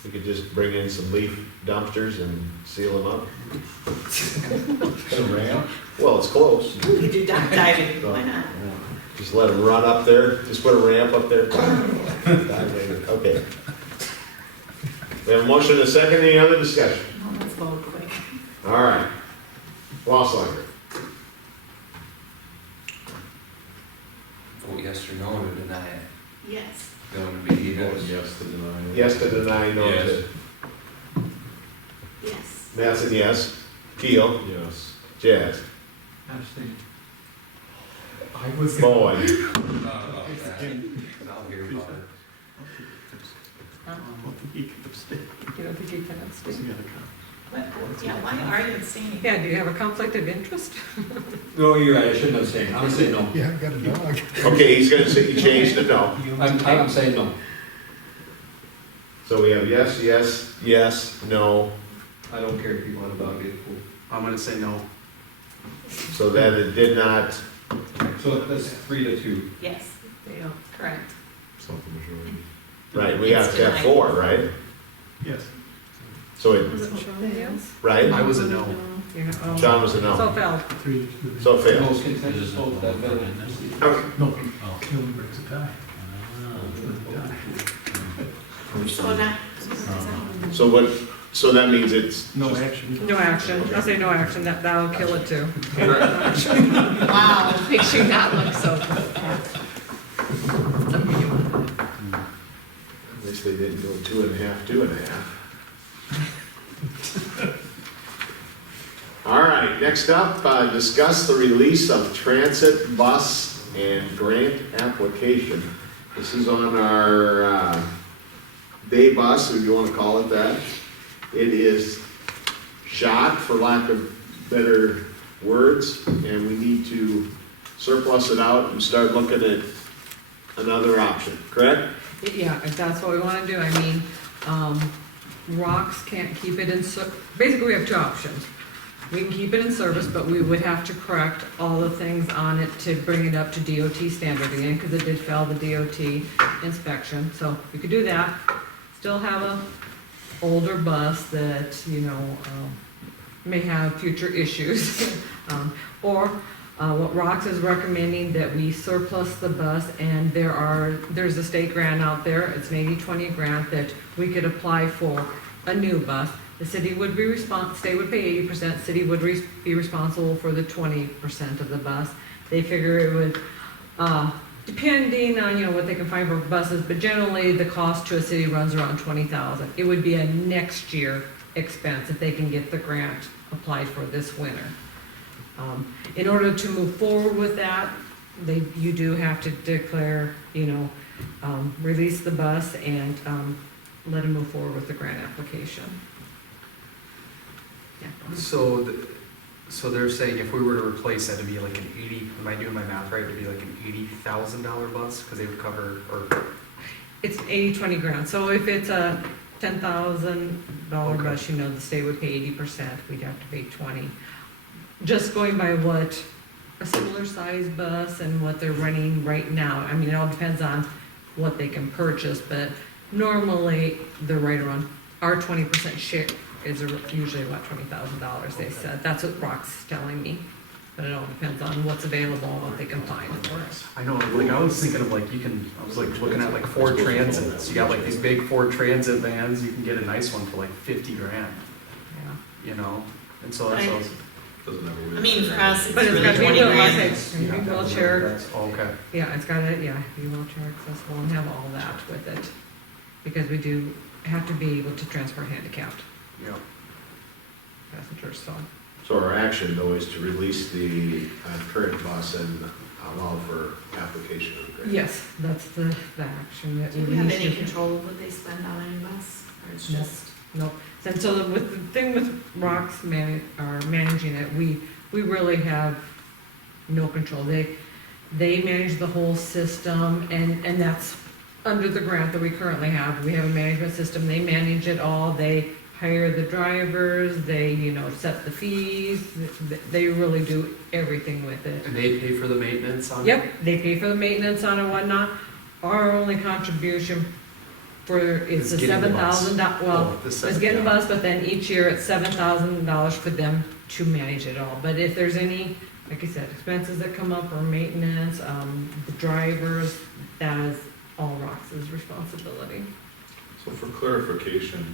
We could just bring in some leaf dumpsters and seal them up. A ramp? Well, it's close. We could do duck diving, why not? Just let them run up there, just put a ramp up there. Okay. We have a motion and a second, any other discussion? No, let's vote quick. All right. Wasslinger. Vote yes or no to deny it. Yes. Going to be Vote yes. yes to deny. Yes to deny, no to. Yes. Yes. Mattson, yes. Keel, Yes. Jazz. Abstain. I was. Bowen. I'll hear about it. You don't think you can abstain? Yeah, why are you abstaining? Yeah, do you have a conflict of interest? No, you're right, I shouldn't have said, I'm saying no. Yeah, I've got a dog. Okay, he's gonna say, he changed it, no. I'm saying no. So we have yes, yes, yes, no, I don't care if you want a dog, it's cool. I'm gonna say no. so that it did not, So that's 3-2. Yes, Yeah. correct. Something majority. right, we have to have 4, right? Yes. So it, Was it Sean? Yes. right? I was a no. You're not- oh. John was a no. So failed. So it failed. Most contentious vote that vote. Okay. No, Killen breaks a tie. So that, So what, so that means it's, No action. No action. I'll say no action. That'll kill it too. wow. Makes you not look so. at least they didn't go 2.5, 2.5. All right, next up, discuss the release of transit bus and grant application. This is on our day bus, if you want to call it that. It is shot, for lack of better words, and we need to surplus it out and start looking at another option, correct? Yeah, if that's what we wanna do, I mean, Rocks can't keep it in, basically we have two options. We can keep it in service, but we would have to correct all the things on it to bring it up to DOT standard again, because it did fail the DOT inspection, so we could do that. Still have a older bus that, you know, may have future issues. Or what Rox is recommending that we surplus the bus, and there's a state grant out there, it's an 80-20 grant that we could apply for a new bus. The city would be state would pay 80%, city would be responsible for the 20% of the bus. They figure it would, depending on, you know, what they can find for buses, but generally the cost to a city runs around $20,000. It would be a next year expense if they can get the grant applied for this winter. In order to move forward with that, you do have to declare, you know, release the bus and let them move forward with the grant application. Yeah. So they're saying if we were to replace that, it'd be like an 80, am I doing my math right? It'd be like an $80,000 bus, because they would cover, or, It's 80-20 grant, so if it's a $10,000 Okay. bus, you know, the state would pay 80%, we'd have to pay 20. Just going by what a similar size bus and what they're running right now, I mean, it all depends on what they can purchase, but normally they're right around, our 20% share is usually about $20,000, they said. That's what Brock's telling me, but it all depends on what's available and what they can find for us. I know, like, I was thinking of like, I was like looking at like Ford Transits. You got like these big Ford Transit vans, you can get a nice one for like 50 grand, Yeah. you know? And so that's, Doesn't have a wheel. I mean, for us, it's But it's really got to be 20 grand. wheelchair, okay. yeah, it's gotta, be wheelchair accessible and have all that with it. Because we do have to be able to transport handicapped Yeah. passengers, so. So our action though is to release the current bus and allow for application of the grant. Yes, that's the action that Do we we have need any to. control of what they spend on any bus, or it's No. just? Nope. And so with the thing with Rocks managing it, we really have no control. They manage the whole system, and that's under the grant that we currently have. We have a management system. They manage it all. They hire the drivers. They, you know, set the fees. They really do everything with it. And they pay for the maintenance on it? Yep, they pay for the maintenance on it and whatnot. Our only contribution it's Is a getting the bus. $7,000, Oh, well, the it's seven, getting the yeah. bus, but then each year it's $7,000 for them to manage it all. But if there's any, like I said, expenses that come up or maintenance, the drivers, that is all Rox's responsibility. So for clarification,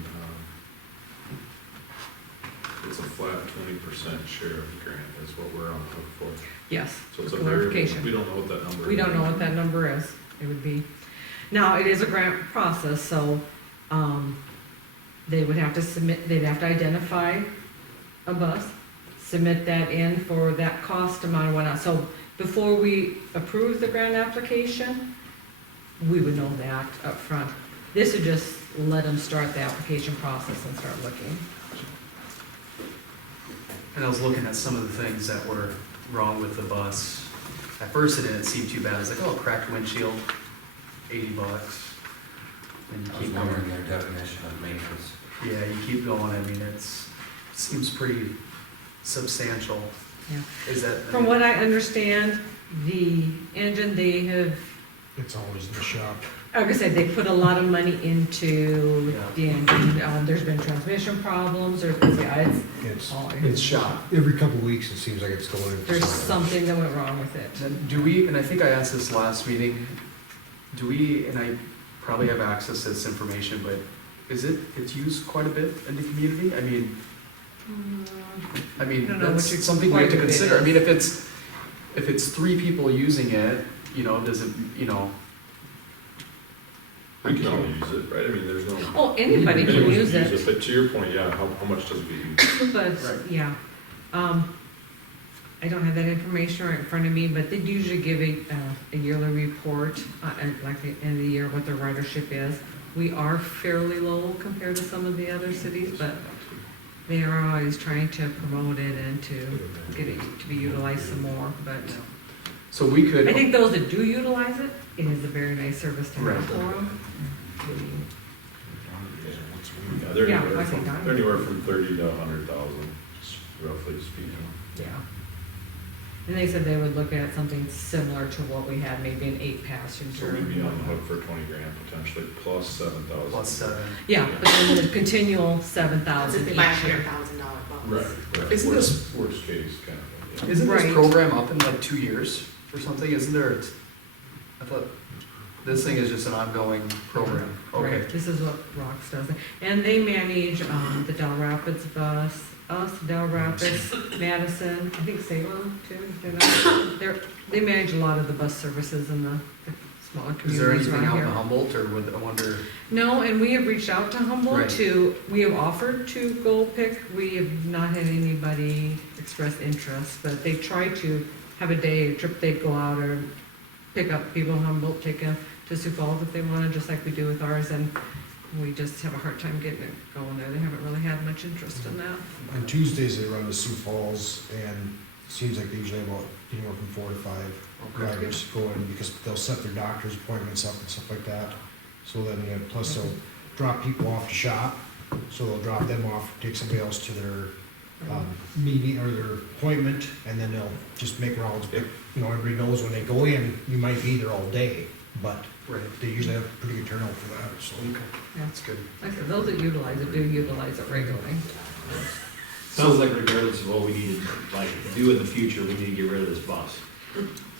it's a flat 20% share of the grant is what we're on the hook for. Yes, So it's for a variable, clarification. we don't know what that number is. We don't know what that number is. It would be, now, it is a grant process, so, they would have to submit, they'd have to identify a bus, submit that in for that cost amount and whatnot. So before we approve the grant application, we would know that up front. This would just let them start the application process and start looking. And I was looking at some of the things that were wrong with the bus. At first it didn't seem too bad. I was like, oh, cracked windshield, $80. And you I was keep wondering going. their definition of maintenance. Yeah, you keep going. I mean, seems pretty substantial. Yeah. Is that? From what I understand, the engine, they have, It's always in the shop. like I said, they put a lot of money into Yeah. the engine. There's been transmission problems, It's shop. Every couple of weeks, it seems like it's going in. there's something that went wrong with it. Then do we, and I think I asked this last meeting, do we, and I probably have access to this information, but it's used quite a bit in the community? I mean, I don't know that's what you- something we have to quite a bit consider. I is. mean, if it's 3 people using it, does it, We can all use it, right? I mean, there's no. Oh, anybody can anyone use it. But to your point, yeah, how much does it get used? But, Right. yeah, I don't have that information right in front of me, but they usually give a yearly report, at like the end of the year, what their ridership is. We are fairly low compared to some of the other cities, but they are always trying to promote it and to get it to be utilized some more, but so we could. I think those that do utilize it, it is a very nice service to Right. have for them. Yeah, they're Yeah, anywhere I think from, I- they're anywhere from 30 to 100,000, roughly speaking. Yeah. And they said they would look at something similar to what we had, maybe an 8 So passenger. we'd be on the hook for 20 grand potentially, plus 7,000. Plus 7. Yeah, but then the continual 7,000 If each they buy a year. $100,000 bus. Right. Isn't this- Worst case, kind of, yeah. Isn't this Right. program up in like 2 years or something? Isn't there, I thought, this thing is just an ongoing program. Okay. Right, this is what Rocks does. And they manage the Del Rapids bus, Del Rapids, Madison, I think Salem too. They manage a lot of the bus services in the smaller Is there communities anything around out in here. Humboldt, or would, I wonder? No, and we have reached out to Humboldt Right. we have offered to go pick. We have not had anybody express interest, but they try to have a day, a trip, they'd go out or pick up people in Humboldt, take them to Sioux Falls if they wanted, just like we do with ours, and we just have a hard time getting it going there. They haven't really had much interest in that. On Tuesdays, they run to Sioux Falls, and it seems like they usually have about anywhere from 4 to 5 drivers go in, because they'll set their doctor's appointments up and stuff like that. So then, plus they'll drop people off to shop, so they'll drop them off, take somebody else to their meeting or their appointment, and then they'll just make rounds. But, everybody knows when they go in, you might be there all day, but they usually have a pretty good turnout for that, so. Yeah. That's good. Like I said, those that utilize it do utilize it regularly. Sounds like regardless of what we need to do in the future, we need to get rid of this bus.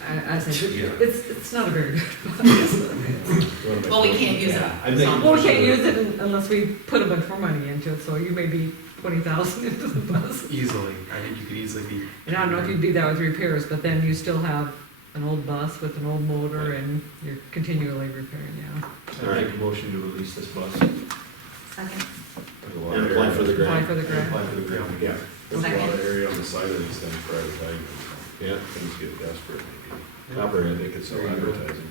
I said, it's not a very good bus. Well, we can't use it. Yeah, I think- Well, we can't use it unless we put a bunch more money into it, so you may be 20,000 into the bus. Easily. I think you could easily be. And I don't know if you'd do that with repairs, but then you still have an old bus with an old motor and you're continually repairing, yeah. I make a motion to release this bus. Second. There's a lot And of apply area- for the Apply grant. for the grant. Apply for the grant. Yeah. There's a lot of Second. area on the side of these things for advertising. Yeah. Things get desperate, maybe. Copper, they could sell advertising.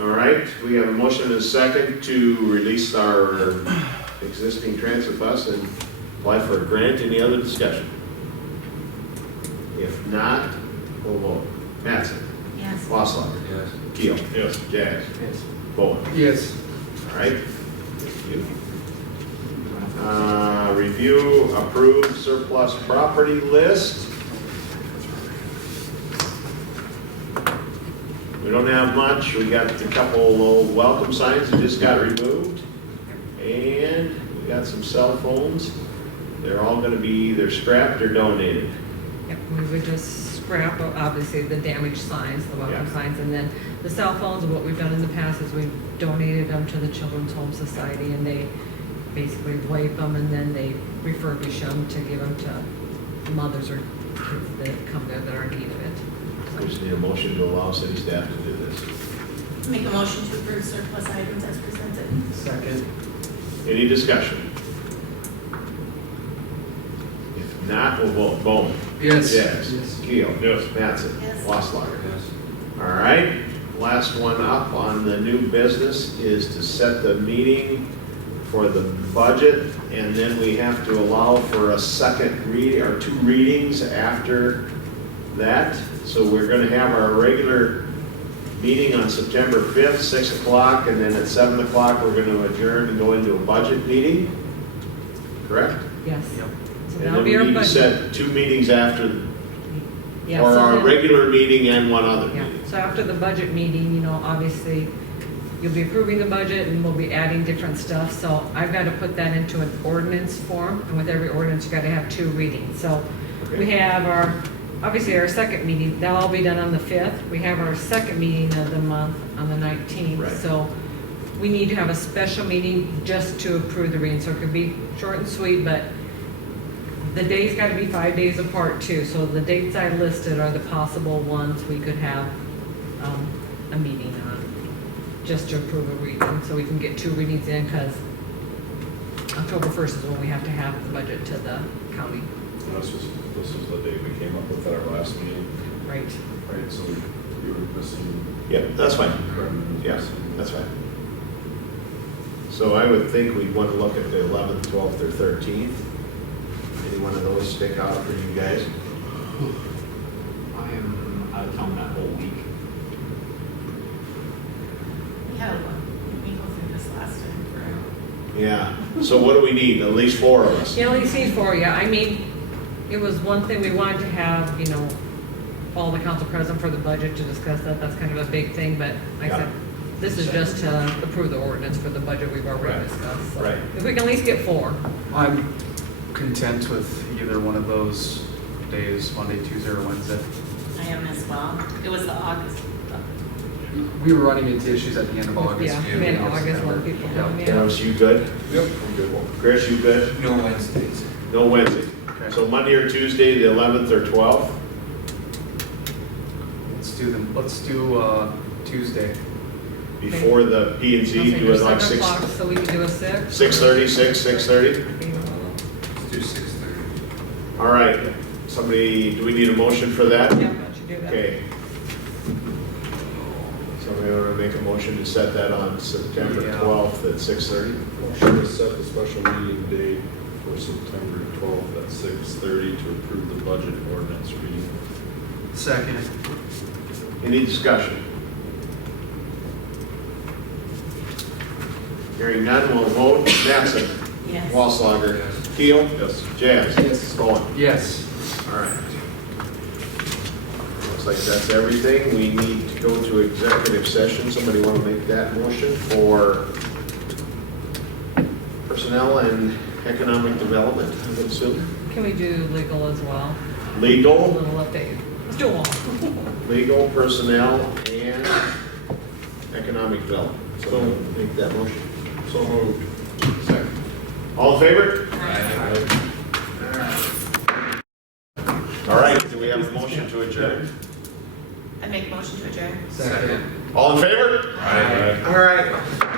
All right, we have a motion and a second to release our existing transit bus and apply for a grant. Any other discussion? If not, we'll vote. Mattson? Yes. Wasslager? Yes. Keel? Yes. Jazz? Yes. Bowen? Yes. All right. Thank you. Review approved surplus property list. We don't have much. We got a couple old welcome signs that just got removed. And we got some cell phones. They're all gonna be either scrapped or donated. Yep, we would just scrap, obviously, the damaged signs, the welcome Yeah. signs, and then the cell phones, what we've done in the past is we've donated them to the Children's Home Society, and they basically wipe them, and then they refurbish them to give them to mothers or kids that come there that are in need of it. We just need a motion to allow city staff to do this. Make a motion to approve surplus items as presented. Second. Any discussion? Not, we'll vote. Bowman. Yes. Yes. Keel. Yes. Mattson. Yes. Wasslager. Yes. All right, last one up on the new business is to set the meeting for the budget, and then we have to allow for a second reading, or 2 readings after that. So we're gonna have our regular meeting on September 5th, 6 o'clock, and then at 7 o'clock, we're gonna adjourn and go into a budget meeting, correct? Yes. Yep. So And that'll then be we our need to budget. set 2 meetings after, Yeah, or so our then- regular meeting and one other Yeah, meeting. so after the budget meeting, you know, obviously, you'll be approving the budget and we'll be adding different stuff. So I've got to put that into an ordinance form, and with every ordinance, you got to have 2 readings. So we have our, obviously, our second meeting, that'll all be done on the 5th. We have our second meeting of the month on the 19th. Right. So we need to have a special meeting just to approve the reading. So it could be short and sweet, but the days got to be 5 days apart too. So the dates I listed are the possible ones we could have a meeting on, just to approve a reading, so we can get 2 readings in, because October 1st is when we have to have the budget to the county. This was the date we came up with at our last meeting, Right. right? So we were missing. Yeah, that's fine. Yes, that's fine. So I would think we'd want to look at the 11th, 12th, or 13th. Any one of those stick out for you guys? I am out of town that whole week. We had we go through this last time for. Yeah, so what do we need? At least 4 of us? Yeah, at least these 4, yeah. I mean, it was one thing we wanted to have, you know, all the council present for the budget to discuss that. That's kind of a big thing, but like I said, this is just to approve the ordinance for the budget we've already Right. discussed. So Right. if we can at least get 4. I'm content with either one of those days, Monday, Tuesday, or Wednesday. I am as well. It was the August. We were running into issues at the end of August. Yeah, beginning of mid-August, a lot of September. people Yeah. come, yeah. Dennis, you good? Yep, I'm good. Chris, you good? No Wednesdays. No Wednesday. Okay. So Monday or Tuesday, the 11th or 12th? Let's do Tuesday. Before the P and Z, do it like 7 6, o'clock, so we can do a 6. 6:30, 6:30? Let's do 6:30. All right, somebody, do we need a motion for that? Yeah, why don't you do that? Okay. Somebody want to make a motion to set that on September Yeah. 12th at 6:30? Motion to set the special meeting date for September 12th at 6:30 to approve the budget ordinance reading. Second. Any discussion? Hearing none, we'll vote. Mattson? Yes. Wasslager? Keel? Yes. Jazz? Yes. Bowen? Yes. All right. Looks like that's everything. We need to go to executive session. Somebody want to make that motion for personnel and economic development, I would assume? Can we do legal as well? A Legal, little update. Let's do them all. legal, personnel, and economic development. So make that motion. So moved. Second. All in favor? All right, do we have a motion to adjourn? I make motion to adjourn. Second. All in favor? Aye. All right.